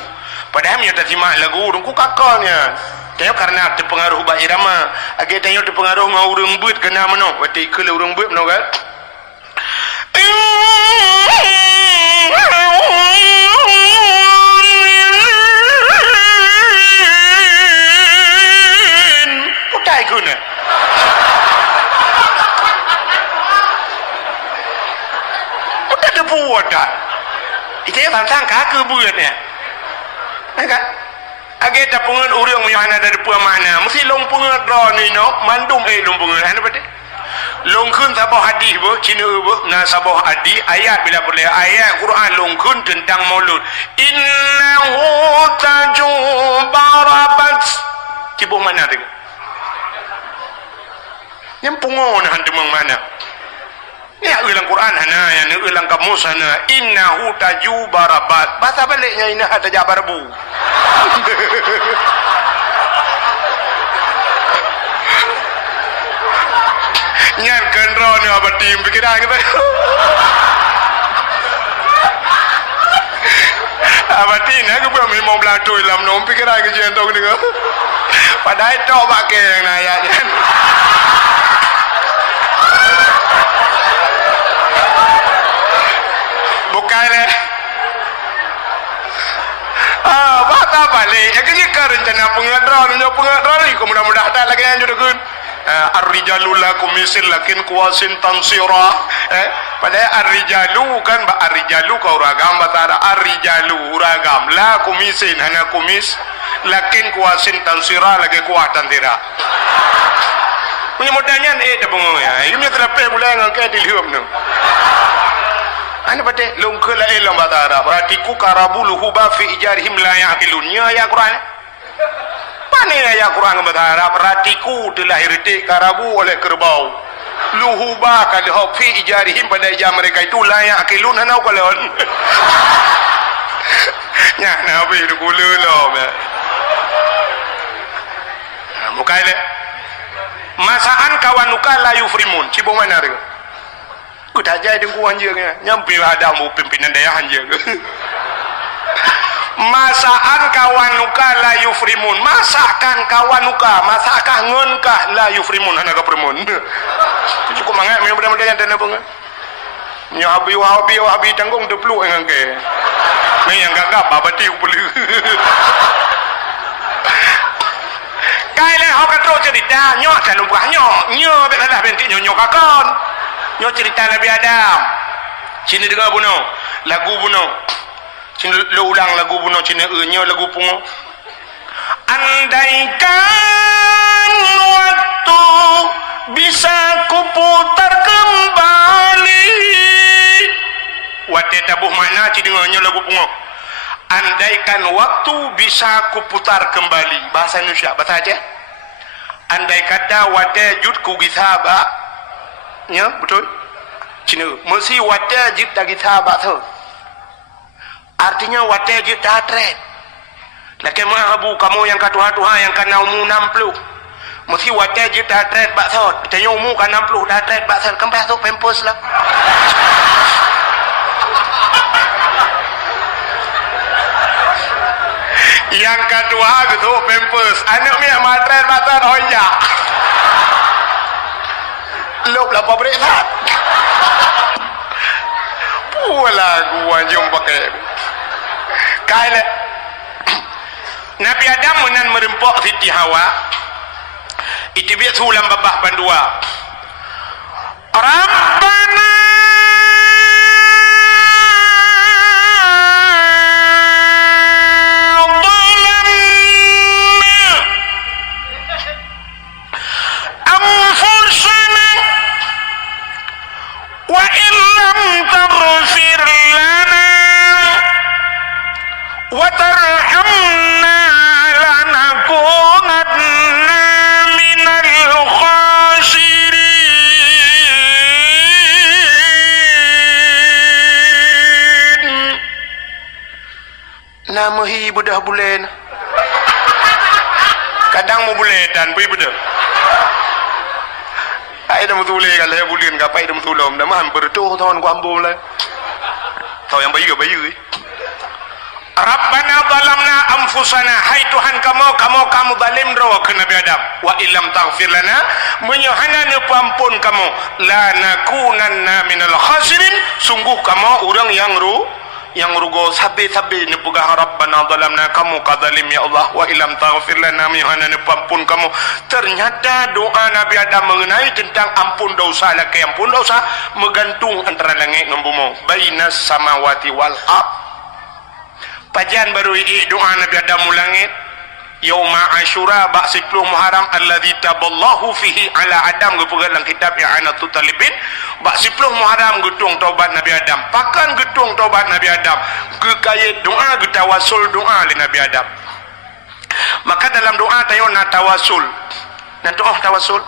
Padahal dia tak simak lagu, dengku kakalnya. Tayo karena terpengaruh ba irama, age tayo terpengaruh ngau urang beut kena mano, berarti ke urang beut mano kan. Utai guna. Udah terbuat dah. Itu yang tantang kaki buatnya. Kan? Age tak pengen urang yang ada dari puan mana. Mesti long pengen draw ni no, mandum long pengen. Ada apa? Long kun sabah hadis bu, Cina bu, na sabah hadis ayat bila boleh ayat Quran long kun tentang maulud. Innahu tajubarabat. Cibu mana tu? Yang pungon hantu mana? Ya ulang Quran hana, yang ulang kamus hana. Innahu tajubarabat. Bahasa baliknya inna tajabarbu. Nyan kendro ni apa tim pikiran kita. Apa tim aku pun mau belatu dalam nom pikiran ke jentong ni ke. Padahal tok pakai yang naya kan. Bukan le. Bata balik. Yang kerja rencana pengadra ni mudah-mudahan ada lagi yang jodoh kun. Ar-rijalu lakum misil lakin kuasin tansira. Padahal ar-rijalu kan ar-rijalu kau ragam batara ar-rijalu ragam la kumisin hana kumis lakin kuasin tansira lagi kuat tantira. Punya modalnya dah bengong ya. Ini terlepas pula dengan ke dilhium tu. Ana pate long ke la elam batara berartiku karabulu huba fi ijarihim la yaqilunnya ya Quran. Mana ayat Quran batara berartiku dilahir tik karabu oleh kerbau. Luhuba kad fi ijarihim pada ijah mereka itu la yaqilun ana kolon. Nya nabi du kula lo. Mukaile. Masaan kawanuka la yufrimun. Cibong mana dia? Udah jadi kuan je kan. Nyampi ada mu pimpinan daerah je. Masaan kawanuka la yufrimun. Masakan kawanuka, masakah ngonka la yufrimun hana kaprimun. Cukup mangat me mudah-mudahan yang dana bunga. Nya habi tanggung deplu dengan ke. Me yang gagap abati upulu. Kai le hok katro cerita nyo calum buah nyo be dah benti nyo kakon. Nyo cerita Nabi Adam. Cina dengar buno. Lagu buno. Cina lo ulang lagu buno cina nyo lagu pungo. Andaikan waktu bisa kuputar kembali. Wate tabuh makna cina nyo lagu pungo. Andaikan waktu bisa kuputar kembali. Bahasa Indonesia, bahasa aja. Andai kata wate jud ku gisaba. Ya, betul. Cina, mesti wajib lagi sahabat tu. Artinya wajib datret. Laki mahabu kamu yang katuha-tuha yang kan umur 60. Mesti wajib datret baksud. Tanya umur kan 60 datret baksud. Kembali tu pempus lah. Yang kedua tu pempus. Anak ni matret baksud hoyak. Lop lah pabrik tak. Pualah gua jom pakai. Kaya Nabi Adam menan merempok Siti Hawa. Itu biar sulam babah bandua. Rabbana وترحمنا لنكونن من الخاسرين. mehi bedah bulan kadang mau bulan dan pergi bedah ai dah betul kan lah bulan gapai dah betul dah mah bertuh tahun ku ambo lah tahu yang bayi ke bayi Rabbana zalamna anfusana hai Tuhan kamu zalim ro ke Nabi Adam wa illam taghfir lana menyohana ne pampun kamu la nakunanna minal khasirin sungguh kamu orang yang rugo sabi-sabi ni pegang Rabbana zalamna kamu kadzalim ya Allah wa illam taghfir lana menyohana ne pampun kamu ternyata doa Nabi Adam mengenai tentang ampun dosa laki ampun dosa menggantung antara langit dan bumi bainas samawati wal ardh Pajan baru doa Nabi Adam mulangit Yauma Ashura bak 10 Muharram alladzi taballahu fihi ala Adam gepegat dalam kitab I'anatul Talibin bak 10 Muharram getung taubat Nabi Adam pakan getung taubat Nabi Adam kekayat doa getawasul doa li Nabi Adam maka dalam doa tayo na tawasul nanti tawasul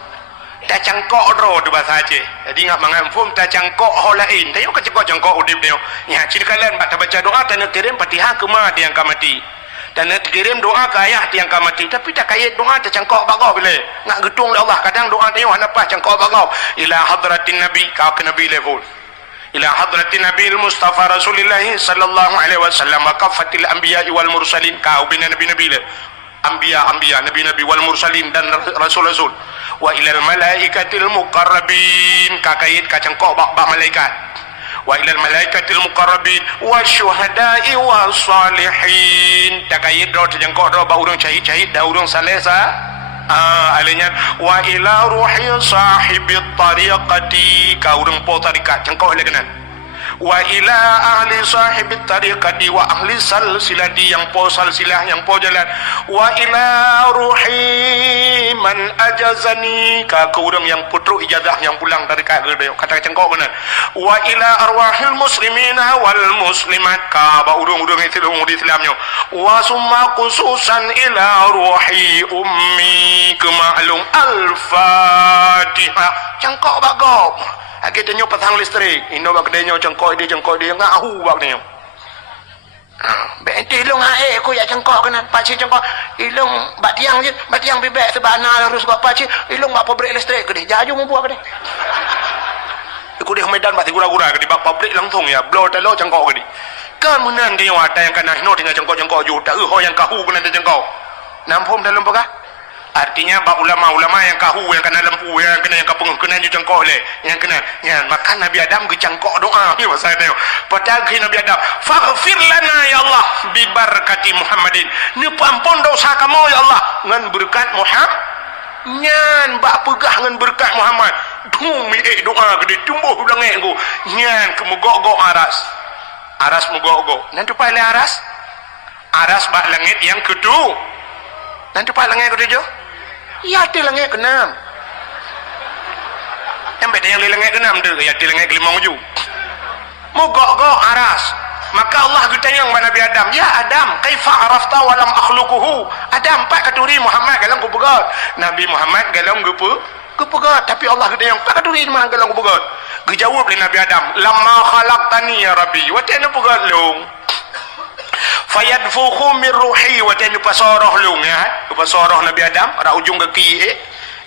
tak cangkok ro tu bahasa Aceh jadi ingat mengamfum tak cangkok holain tayo cangkok udip dia ya cirkalan baca doa tanah kirim Fatihah ke ma dia yang kamati tanah kirim doa ke ayah dia yang kamati tapi tak kait doa tak cangkok bagau bila nak getung oleh Allah kadang doa tayo hanapas cangkok bagau ila hadratin nabi kau ke nabi level ila hadratin nabi Mustafa Rasulullah sallallahu alaihi wasallam wa kafatil anbiya wal mursalin kau bina nabi-nabi le anbiya nabi-nabi wal mursalin dan rasul-rasul wa ilal malaikatil muqarrabin kakait kacangkok bak malaikat wa ilal malaikatil muqarrabin wasyuhada'i wassalihin takait do terjangkok do bak urang cahid da urang saleh sa alanya wa ila ruhi sahibit tariqati ka urang po tarikat cangkok le kenan wa ila ahli sahibit tariqati wa ahli salsilati yang po salsilah yang po jalan wa ila ruhi man ajazani ka urang yang putruk ijazah yang pulang dari kata cengkok benar wa ila arwahil muslimina wal muslimat ka ba urang-urang Islamnya wa summa khususan ila ruhi ummi kema'lum al-fatihah cengkok bagop kita nyo pasang listrik ino bak denyo cengkok dia ngahu bak denyo benti long ae ko ya cengkok kena paci cengkok ilong batiang je batiang bebek sebana harus buat paci ilong bak pabrik listrik gede jaju mu buat gede iku dia medan bak gura-gura gede bak pabrik langsung ya blow telo cengkok gede kemudian dia ada yang kena hino dengan cengkok-cengkok ju tak ho yang kahu kena cengkok nampum dalam pekah artinya bab ulama-ulama yang kahu yang kena lempu yang kena yang kapung kena ju cengkok le yang kena ya maka Nabi Adam ge cengkok doa ni pasal dia padahal Nabi Adam faghfir lana ya Allah bi barakati Muhammadin ni ampun dosa kamu ya Allah ngan berkat Muhammad nyan bak pegah ngan berkat Muhammad dumi doa gede tumbuh langit ku nyan kemugok-gok aras mugok-gok nanti pai le aras bak langit yang kedua nanti pai langit kedua ya di langit keenam yang beda yang di langit keenam tu ya di langit kelima uju mugok-gok aras maka Allah bertanya kepada Nabi Adam ya Adam kaifa arafta walam akhluquhu Adam pak katuri Muhammad galam ku pegat Nabi Muhammad galam ku pegat tapi Allah bertanya pak katuri Muhammad galam ku pegat dijawab oleh Nabi Adam lamma khalaqtani ya Rabbi wa ta'ala pegat long fayadfukhu min ruhi wa ta'ala pasoroh long ya pasoroh Nabi Adam ra ujung kaki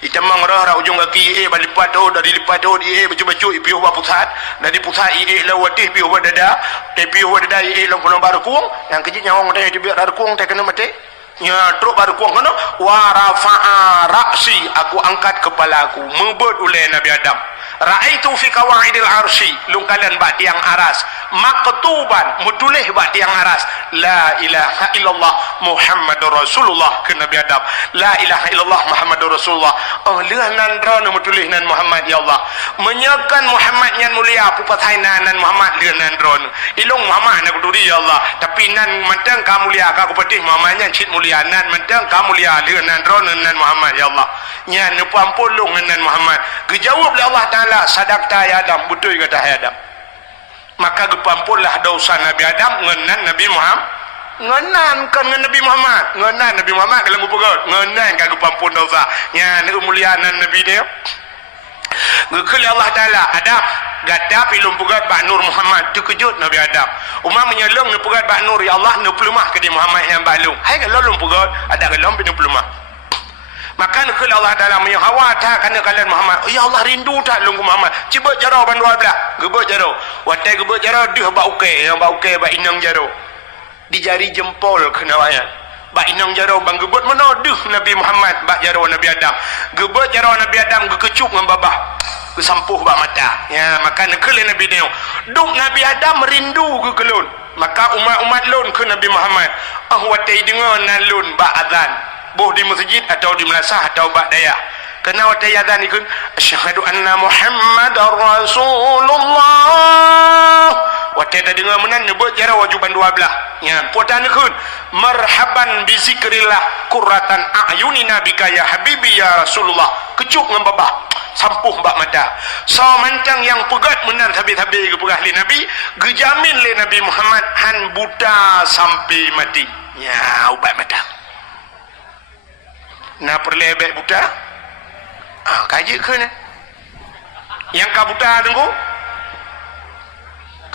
itamang ra ujung kaki balipat dari lipat baju-baju piuh ba pusat dari pusat la watih piuh ba dada piuh dada long kono baru kuang yang kejit nyawang teh di baru kuang teh kena mate nya truk baru kuang kono wa rafa'a ra'si aku angkat kepalaku membut oleh Nabi Adam ra'aitu fi qawaidil arsy lungkalan bak tiang aras maktuban mutulih bak tiang aras la ilaha illallah Muhammadur Rasulullah ke Nabi Adam la ilaha illallah Muhammadur Rasulullah lehnan dron mutulih nan Muhammad ya Allah menyakan Muhammad yang mulia pupatai nan Muhammad lehnan dron ilung Muhammad nak duri ya Allah tapi nan mentang ka mulia ka kupatih Muhammad yang cit mulia nan mentang ka mulia lehnan dron nan Muhammad ya Allah nya nu pampulung nan Muhammad dijawab oleh Allah Taala sadaqta ya Adam betul kata Adam maka gepampullah dosa Nabi Adam ngenan Nabi Muhammad ngenan kan Nabi Muhammad ngenan Nabi Muhammad kalau gupegot ngenan kan gepampun dosa nya ni kemuliaan Nabi dia Ngekeli Allah Ta'ala Adam gada pilum pegat Bak Nur Muhammad terkejut Nabi Adam Umar menyelong ni pegat Bak Nur ya Allah ni pelumah ke dia Muhammad yang balung hai kalau lum pegat ada kalau ni pelumah maka ngekeli Allah Ta'ala menyahawa tak kerana kalian Muhammad ya Allah rindu tak lung Muhammad cuba jarau bandua belah gebek jarau watai gebek jarau dia bak ukai yang bak ukai bak inang jarau di jari jempol kena wayang bak inang jarau bang gebek mana duh Nabi Muhammad bak jarau Nabi Adam gebek jarau Nabi Adam gekecuk dengan babah kesampuh bak mata ya maka nekele Nabi dia duk Nabi Adam merindu ke kelun maka umat-umat lun ke Nabi Muhammad watai dengar nan lun bak azan boh di masjid atau di melasah atau bak daya kena watai azan ikun asyhadu anna Muhammadar Rasulullah watai dah dengar menan nyebut jara wajuban dua belah ya puatan ikun marhaban bi zikrillah qurratan a'yunina bika ya habibi ya Rasulullah kecuk dengan babah sampuh bak mata so mancang yang pegat menan habis-habis ke pegah li Nabi gejamin li Nabi Muhammad han buta sampai mati ya ubat mata na perlebek buta kaji ke ni yang ka buta tunggu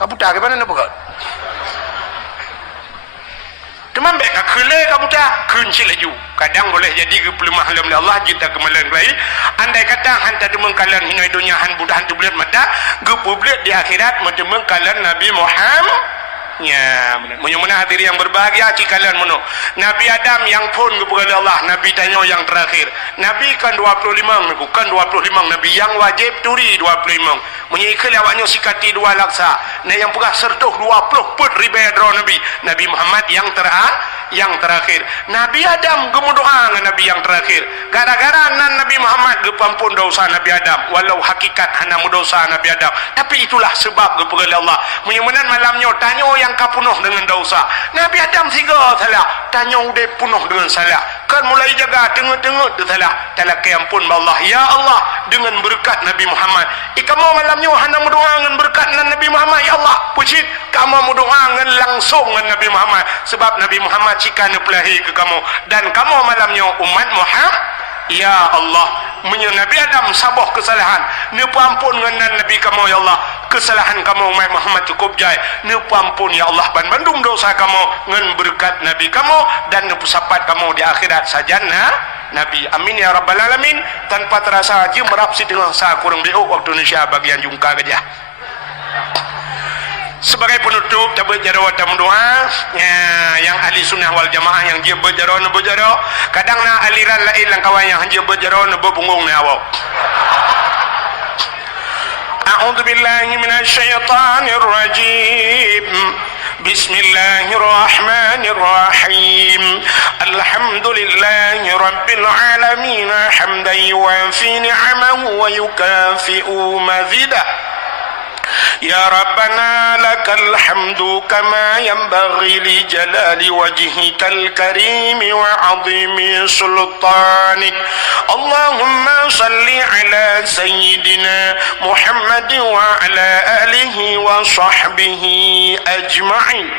ka buta ke mana nak pegat teman baik kele kamu tak kunci laju kadang boleh jadi ke pelemah alam Allah kita kemalan lain andai kata hantar demeng kalian hinai dunia han budak hantu bulat mata ge publik di akhirat medemeng kalian Nabi Muhammad ya menyemana hadirin yang berbahagia ci kalian mono Nabi Adam yang pun kepada Allah Nabi tanya yang terakhir Nabi kan 25 bukan 25 Nabi yang wajib turi 25 menyikil awaknya sikati dua laksa nah yang pegah sertuh 20 put ribai dro Nabi Muhammad yang terakhir Nabi Adam gemudoa dengan Nabi yang terakhir gara-gara nan Nabi Muhammad gepampun dosa Nabi Adam walau hakikat hana dosa Nabi Adam tapi itulah sebab kepada Allah menyemanan malamnya tanya yang kapunuh dengan dosa Nabi Adam siga salah tanya udah punuh dengan salah kan mulai jaga tengok-tengok tu salah talak ampun Allah ya Allah dengan berkat Nabi Muhammad kamu malamnya hana berdoa dengan berkat Nabi Muhammad ya Allah puji kamu berdoa dengan langsung dengan Nabi Muhammad sebab Nabi Muhammad jika nepelahi ke kamu dan kamu malamnya umat Muhammad ya Allah Nabi Adam saboh kesalahan nepu ampun dengan Nabi kamu ya Allah kesalahan kamu umat Muhammad cukup jai nepu ampun ya Allah bandung dosa kamu dengan berkat Nabi kamu dan nepu sapat kamu di akhirat sajana Nabi amin ya rabbal alamin tanpa terasa haji merapsi dengan sah kurang beuk waktu Indonesia bagian jungka gajah sebagai penutup tabut jaro watam doa yang ahli sunnah wal jamaah yang dia berjaro kadang na aliran lain lang kawan yang dia berjaro nebo punggung ni awak a'udzu billahi minasy syaithanir rajim bismillahirrahmanirrahim alhamdulillahi rabbil alamin hamdan yuwafi ni'amahu wa yukafi'u mazidah يا ربنا لك الحمد كما ينبغي لجلال وجهك الكريم وعظيم سلطانك اللهم صل على سيدنا محمد وعلى آله وصحبه أجمعين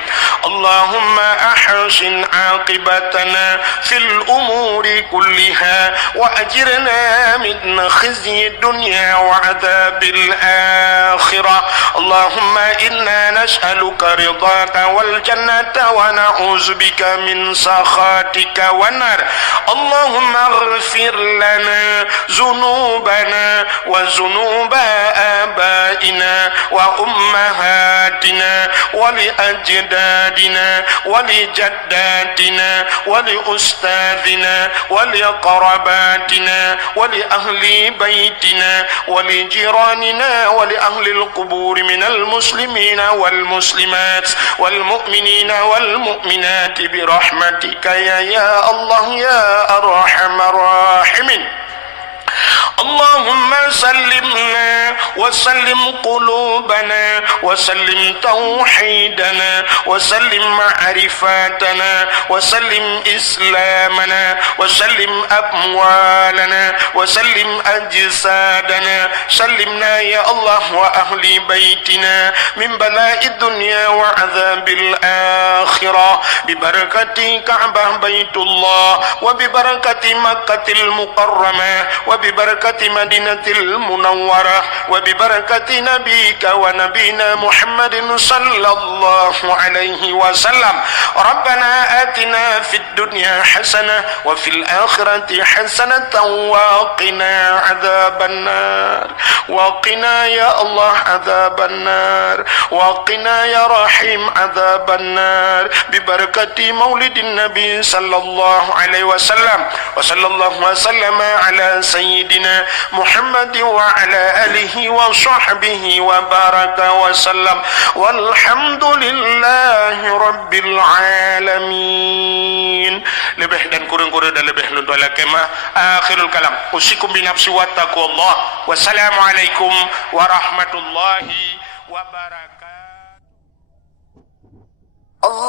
اللهم أحسن عاقبتنا في الأمور كلها وأجرنا من خزي الدنيا وعذاب الآخرة اللهم إنا نسألك رضاك والجنة ونعوذ بك من سخطك والنار اللهم اغفر لنا ذنوبنا وذنوب آبائنا وأمهاتنا ولأجدادنا ولجداتنا ولأستاذنا ولقرباتنا ولأهل بيتنا ولجيراننا ولأهل القبور من المسلمين والمسلمات والمؤمنين والمؤمنات برحمتك يا الله يا أرحم الراحمين اللهم سلمنا وسلم قلوبنا وسلم توحيدنا وسلم معرفاتنا وسلم إسلامنا وسلم أموالنا وسلم أجسادنا سلمنا يا الله وأهل بيتنا من بلاء الدنيا وعذاب الآخرة ببركة كعبة بيت الله وببركة مكة المكرمة وببركة barakati Madinatil Munawwarah wa bi barakati nabika wa nabina Muhammadin sallallahu alaihi wasallam. Rabbana atina fid dunya hasanah wa fil akhirati hasanatan wa qina adzabannar wa qina ya Allah adzabannar wa qina ya Rahim adzabannar bi barakati maulidin nabi sallallahu alaihi wasallam wa sallallahu wasallama ala sayyidina Muhammad wa ala alihi wa sahbihi wa baraka wa sallam walhamdulillahi rabbil alamin. Lebih dan kurang-kurang dan lebih luntur kemah. Akhirul kalam usikum binafsi wa taqwallah. Wassalamualaikum warahmatullahi wabarakatuh. Allahu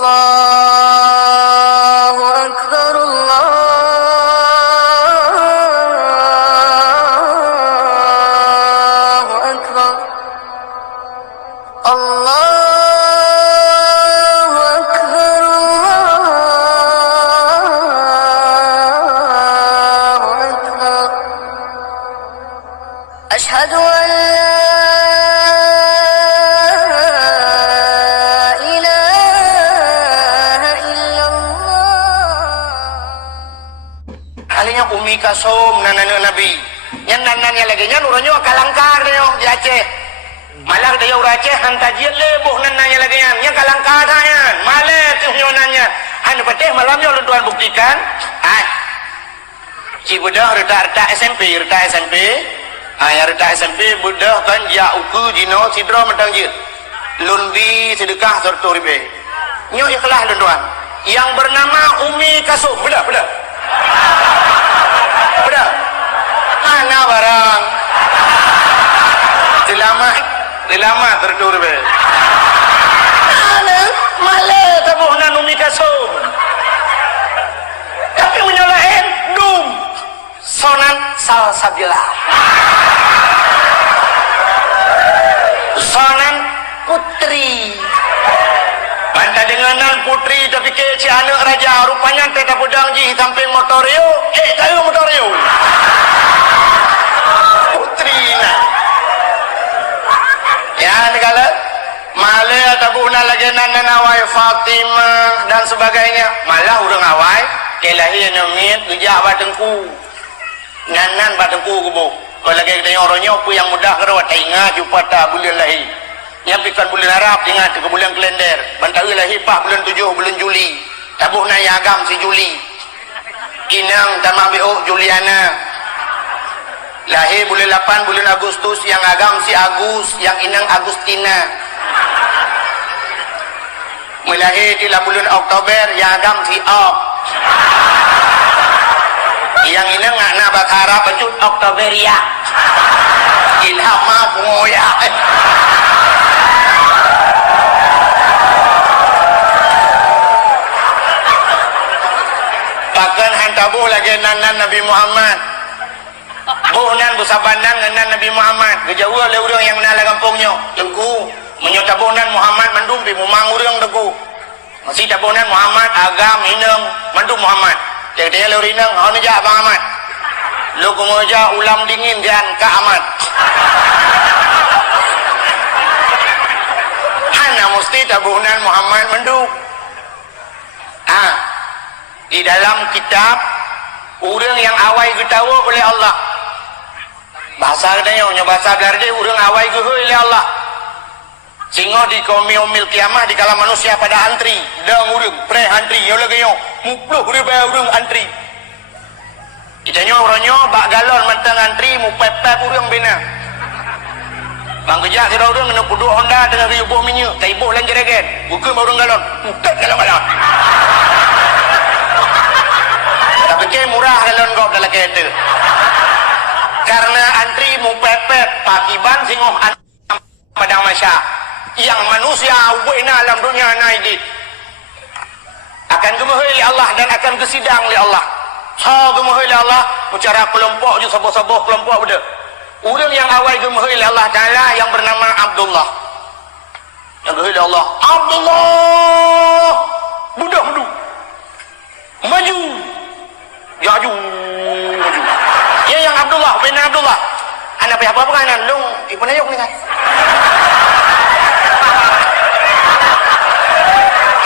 akbar, Allahu akbar, Allahu akbar, Allahu akbar. Ashhadu an umi kasum nanana nabi yang nananya lagi nya nuranyo kalangkar dia di Aceh malah dia urang Aceh hantajian leboh nananya lagi nya kalangkar nya malah tu nanya han pateh malamnya ulun tuan buktikan si budak retak SMP ya retak SMP budak kan ya uku jino sidro mentang je lundi sedekah serta ribe nyo ikhlas tuan yang bernama Umi Kasum bedak mana barang dilama terdur be mana malah tabuhna Umi Kasum tapi menyalahin dum sonan salsabila sonan putri banta denganan putri tapi ke si anak raja rupanya teh pedang ji samping motorio tahu motorio putri nah ya negala malah tabuna lagi nana awai Fatimah dan sebagainya malah urang awai kelahi namit gejak batengku nanan batengku kubu kalau lagi kita orangnya apa yang mudah kerwa ingat jumpa tak bulan lahi nyapikan bulan Arab ingat ke bulan kalender bantawi lahi pak bulan 7 bulan Juli tabuhna ya agam si Juli inang tamah biuk Juliana lahir bulan 8 bulan Agustus yang agam si Agus yang inang Agustina melahir di bulan Oktober yang agam si Ok yang inang ngakna bakara pencut Oktoberia ilham mah pengoya bahkan hantabuh lagi nanan Nabi Muhammad buhnan busabanan dengan Nabi Muhammad kejauh oleh orang yang menala kampungnya tengku menyutabuhnan Muhammad mendumpi memang orang tengku masih tabuhnan Muhammad agam inang mendum Muhammad dia lewat inang hau nejak Abang Ahmad lu kumoja ulam dingin dan Kak Ahmad Hana mesti tabuhnan Muhammad mendum di dalam kitab orang yang awai ketawa oleh Allah bahasa katanya bahasa garde orang awai ke oleh Allah sehingga di kaum yaumil kiamah di kala manusia pada antri dang urang pre antri yo lagi yo mupluh urang antri kitanya orangnya bak galon mentang antri mu pepek urang bina bang kejak kira urang kena puduk Honda dengan ribuh minyak taibuh lan jeregen buka urang galon mutet galon tapi ke murah galon gop dalam kereta karena antri mu pepet pakiban singoh padang masya yang manusia ubina alam dunia naidit akan gemuhai Allah dan akan kesidang oleh Allah gemuhai Allah bicara kelompok je sabah-sabah kelompok benda orang yang awal gemuhai Allah Ta'ala yang bernama Abdullah yang gemuhai Allah Abdullah budak maju ya yang Abdullah bin Abdullah. Anak apa kan lung ibu nayuk ni kan.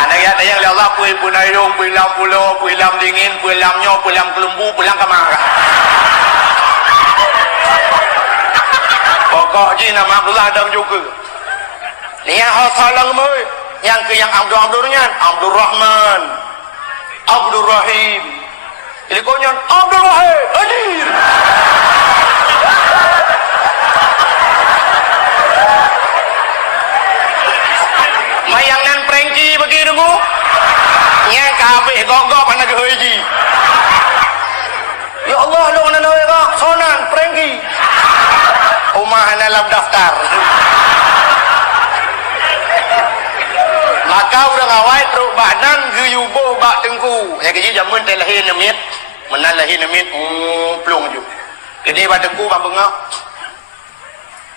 Anak ya tayang le Allah pui ibu nayuk, pui lam pulau, pui lam dingin, pui lam nyo, pui lam kelumbu, pui lam kamar. Pokok je nama Abdullah ada juga. Ni yang hasalang moi, yang ke yang Abdul-Abdulnya, Abdul Rahman, Abdul Rahim. Jadi konyon Abdul Wahid, hadir. Mayang nan prengki bagi dulu. Nya kabeh gogok ana ke haji. Ya Allah lu ana nawe ka sonan prengki. Umah ana dalam daftar. Maka urang awai teruk badan guyubo bak tengku. Ya keji jamun teh lahir nemit. Menan lahir nemit plung ju. Gede bak tengku bak bengak.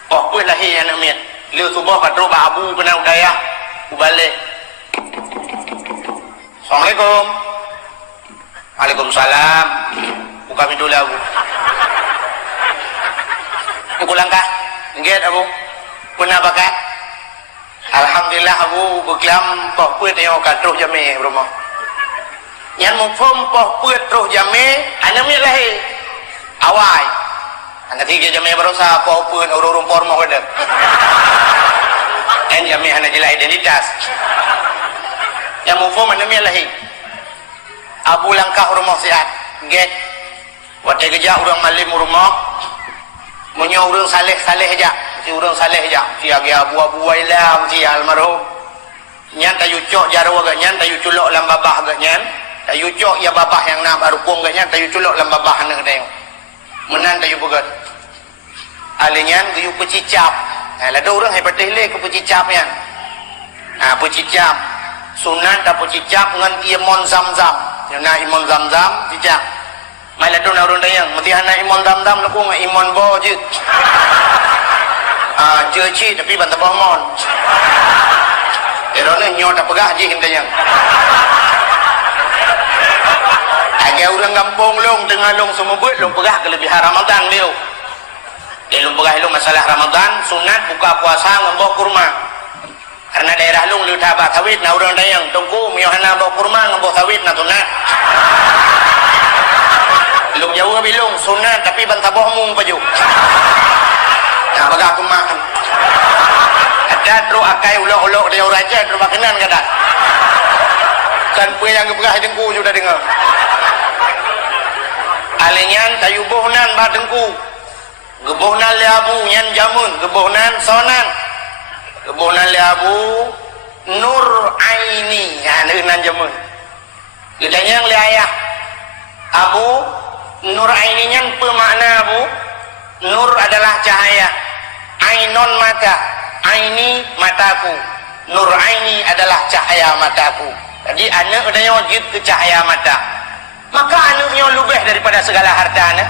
Oh pun lahir yang nemit. Liu subuh kat teruk bak abu kena udaya. Balik. Assalamualaikum. Waalaikumsalam. Buka pintu lah Abu. Pulang kah? Nggak Abu. Pernah bakat? Alhamdulillah Abu berkelam poh puet yang kat terus jame rumah. Yang mufum poh puet terus jame, anak mi lahir. Awai. Anak tiga jame berusaha poh puet urung por mau ada. Dan jami hana jelas identitas. Yang mufum mana mi lahir. Abu langkah rumah sihat. Get. Waktu kerja orang malim rumah. Punya orang saleh-saleh aja. Si orang saleh aja. Si agi abu-abu wailam si almarhum. Nyan tayu cok jarwa gak nyan tayu culok lam babah gak nyan. Tayu cok ya babah yang nak barukung gak nyan tayu culok lam babah hana gak menan tayu begat. Alinyan tayu pecicap. Ada orang hebat leh ke pecicap yan. Pecicap sunan tak pecicap ngan imon zam-zam. Yana imon zam-zam cicap. Mai la don orang dayang mesti hana imon zam-zam laku ngan imon bo je. Jeci tapi bantah bohmon. Erone nyo tak pegah je hindayang. Agak orang kampung long tengah long semua buat long pegah kelebihan Ramadan dia. Ilmu pegah ilmu masalah Ramadan sunat buka puasa ngemboh kurma. Karena daerah lung lu tabak sawit na urang dayang tungku miohana bawa kurma ngemboh sawit na sunat. Lung jauh bilung sunat tapi bantah bohmung paju. Nah bagak aku makan. Ada terus akai ulok-ulok dia raja terus makanan kadang. Kan punya yang pegah dengku sudah dengar. Alinyan tayubuhnan ba dengku. Gebuhnan liabu nyan jamun, gebuhnan sonan. Gebuhnan liabu nur aini, ya neunan jamun. Gedanya yang liayah. Abu nur aini nyan pemakna abu. Nur adalah cahaya. Ainon mata, aini mataku. Nur aini adalah cahaya mataku. Jadi anak udahnya wajib ke cahaya mata. Maka anaknya lebih daripada segala harta anak.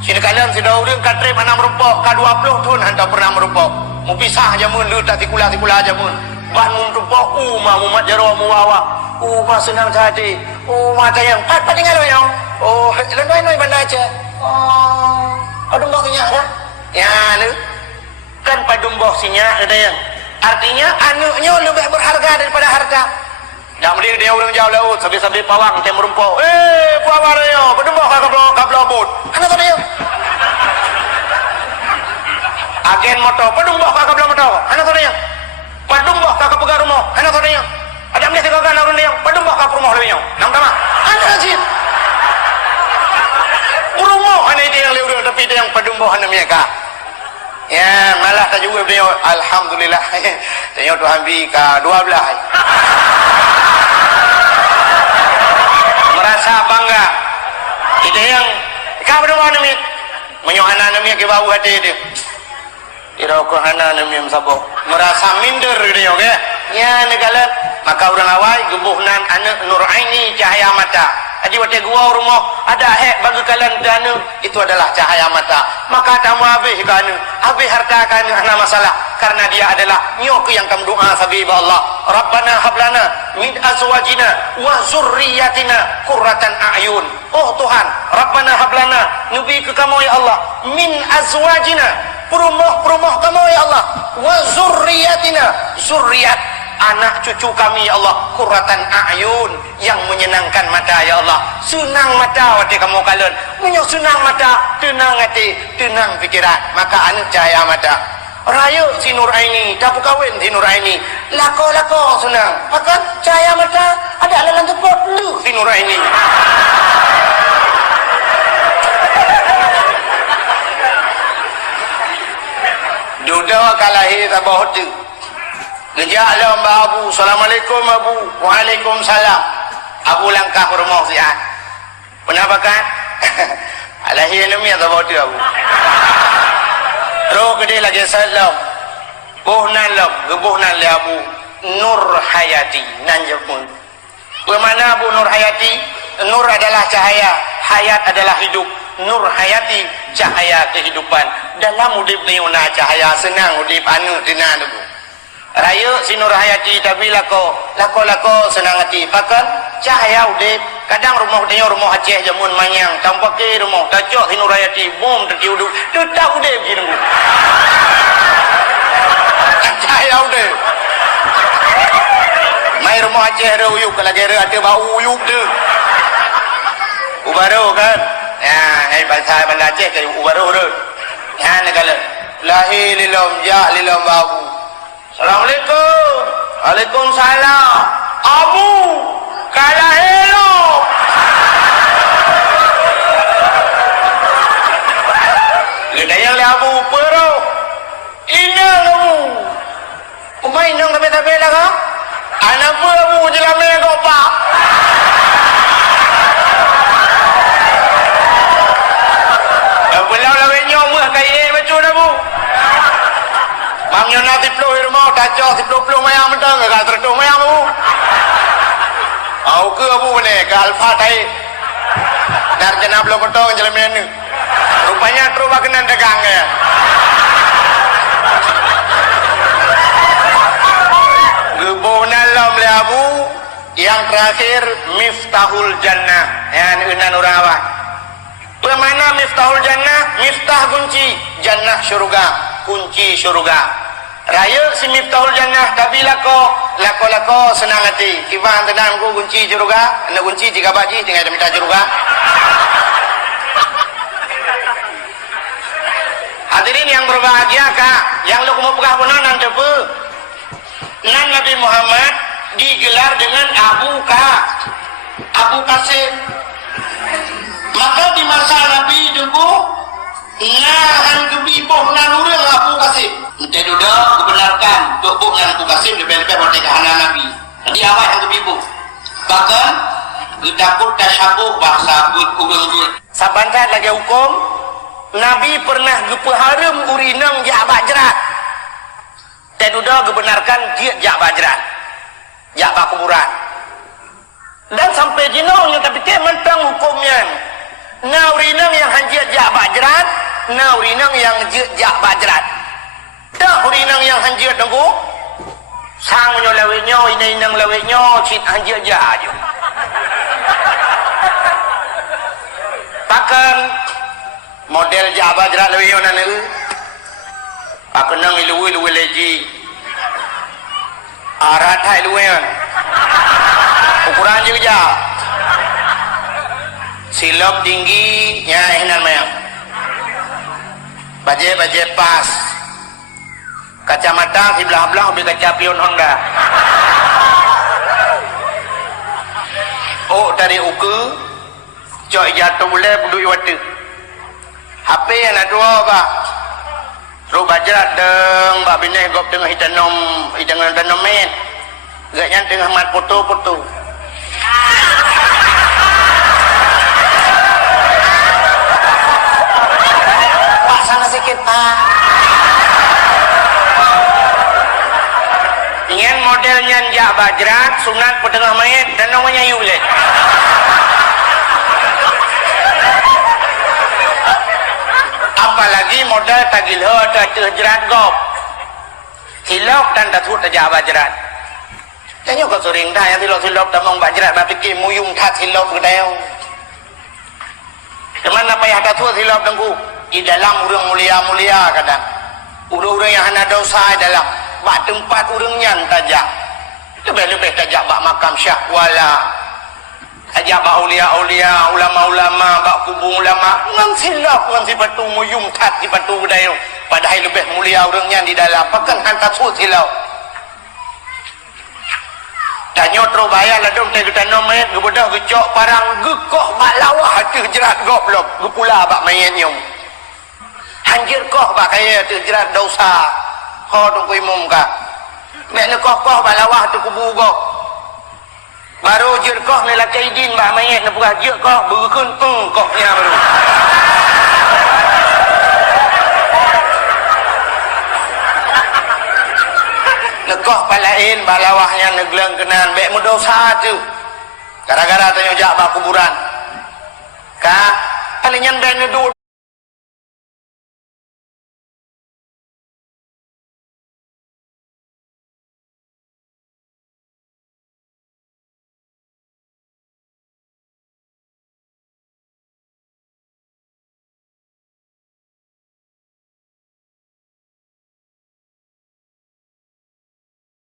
Sini kalian sudah urang katrip anak merupok ka 20 tahun hanta pernah merupok. Mu pisah jamun lu tak tikula-tikula jamun. Ban mu merupok umat jaro mu wawa. Senang hati. Mata yang pat tinggal yo. Lenoi-noi bandar aja. Padumboh sinya kan? Ya lu. Kan padumboh sinya ada yang artinya anaknya lebih berharga daripada harta. Dah mending dia orang jauh laut sambil-sambil pawang teh merumpau. Pawang dia, padumboh kablo bot. Ana tu dia. Agen motor, padumboh kablo motor. Ana tu dia. Padumboh ka pegang rumah. Ana tu dia. Ada mesti kau kan orang dia. Padumboh ka rumah dia. Nam tama. Ana jin. Rumah ana dia yang leureun tapi dia yang padumboh ana miaka. Ya, malah tak juga dia alhamdulillah. Tengok Tuhan bi ka 12. Merasa bangga. Kita yang kau berdua namit, menyohana namit ke bau hati dia. Iroko hana namit sabok. Merasa minder dia, okay? Ya negala. Maka orang awal gebuhnan anak nur aini cahaya mata. Aji waktu gua rumah ada bagi kalian dana itu adalah cahaya mata. Maka tamu habis kanu, habis harta kanu ana masalah. karena dia adalah nyok yang kamu doa sabi Allah. Rabbana hablana min azwajina wa zurriyyatina qurratan a'yun. Oh Tuhan, Rabbana hablana nubi ke kamu ya Allah min azwajina, perumah kamu ya Allah, wa zurriyyatina, zurriyat anak cucu kami ya Allah, qurratan a'yun, yang menyenangkan mata ya Allah. Senang mata hati kamu kalian, punya senang mata, tenang hati, tenang fikiran, maka anu cahaya mata. Raya si Nur Aini, dah kawin si Nur Aini, lako senang, maka cahaya mata ada dalam tempat lu si Nur Aini. Duda kalahi tabah tu. Ngejak lah Mbak Abu, Assalamualaikum Abu. Waalaikumsalam. Abu langkah ke rumah sihat. Kenapa kan? Alahi ilmi atau bodoh Abu. Terus ke dia lagi salam. Buhnan lam, gebuhnan le Abu Nur Hayati. Nanjapun. Bagaimana Abu Nur Hayati? Nur adalah cahaya, hayat adalah hidup. Nur Hayati, cahaya kehidupan. Dalam udip ni una cahaya, senang udip anu tenang Abu. Raya si Nur Hayati tapi lako senang hati. Bahkan cahaya udip. Kadang rumah dia rumah Aceh jamun manyang, tanpa ke rumah tajak si Nur Hayati bom terkiuduk. Tetap udip gitu. Cahaya udip. Mai rumah Aceh ada uyuk, kalau kira ada bau uyuk tu. Ubaru kan? Ya, hai bahasa Aceh ke ubaru tu. Ya negala. Lahi lilam ja lilam babu. Assalamualaikum. Waalaikumsalam. Abu, kalah hello. Ledayang le Abu pero. Inang Abu. Umay nang tabi-tabi lah ka? Anak apa Abu jelamnya kau pak? Belau lawet nyomah kaya macam Abu. Mamnya nak tiploh di rumah, kacau tiploh mayang mentang, gak tertuh mayang Abu. Aku ke Abu ni, ke Alfa Thai. Dar jenab belum potong jalan ni. Rupanya terus bagian dagang ya. Gebunan lam le Abu. Yang terakhir Miftahul Jannah. Yang unan orang awak. Bagaimana Miftahul Jannah? Miftah kunci Jannah syurga, kunci syurga. Raya si Miftahul Jannah tapi lako senang hati. Kibang tenang ku kunci syurga, nak kunci jika bagi tinggal minta syurga. Hadirin yang berbahagia kak, yang lu mau pegah punan nanti apa? Nan Nabi Muhammad digelar dengan Abu Qasim. Maka di masa Nabi dulu ngahan kebiboh nanurang Abu Qasim. Entah duda kebenarkan untuk dengan Abu Qasim lebih-lebih berdekat Hana Nabi. Jadi awal yang kebiboh. Bahkan gedapur tasyabuh bahasa ugut. Sabantat lagi hukum Nabi pernah gepeharam urinang jak bajrat. Dan duda kebenarkan dia jak bajrat. Jak bakuburan. Dan sampai jinaunya tapi ke mentang hukumnya. Naurinang yang hanjir jak bajrat, naurinang yang jak bajrat. Tak urinang yang hanjir tengku. Sang menyo lawetnya, inang lawetnya, cit hanjir jak aja. Pakan model jak bajrat lawetnya nana. Pakan nang ilu leji. Arat hai luwean. Ukuran juga. Silap tinggi ya enak mayang. Baje pas. Kacamata di belah-belah lebih kaca pion Honda. Oh dari uku cok jatuh boleh berdui waktu. HP yang ada dua pak. Ru bajrat deng bak bineh gop tengah hidangan men. Gaknya tengah mat foto-foto. Pak sana sikit pak. Ingin modelnya jak bajrat, sunat petengah mayat dan namanya yulet. Apalagi modal tagilho atau jerat gop. hilaf dan datut aja bajrat tanya kau sering dah yang hilaf damang bajrat ba fikir muyung that hilaf gedau kemana payah datut hilaf dengku di dalam urang mulia-mulia kadang urang-urang yang hana dosa dalam bak tempat urang nyan tajak lebih-lebih tajak bak makam syah wala ajak bak aulia-aulia ulama-ulama bak kubur ulama ngan silap ngan si batu muyung tat si batu gedai padahal lebih mulia orangnya di dalam pakan hantar sud silau tanya terbayar lah dong teh kita main gebedah gecok parang gekoh bak lawah hati jerat goblok gepula bak main nyum hanjir koh bak kaya hati jerat dosa ho dong ku imum ka mek ne koh bak lawah tu kubur gok baru jirkoh ni lakai din bah mayat ni pura jirkoh berkun kohnya baru lekoh palain balawahnya negleng kenan bek mudosa tu gara-gara tanya jak bah kuburan ka palingan bek ni dul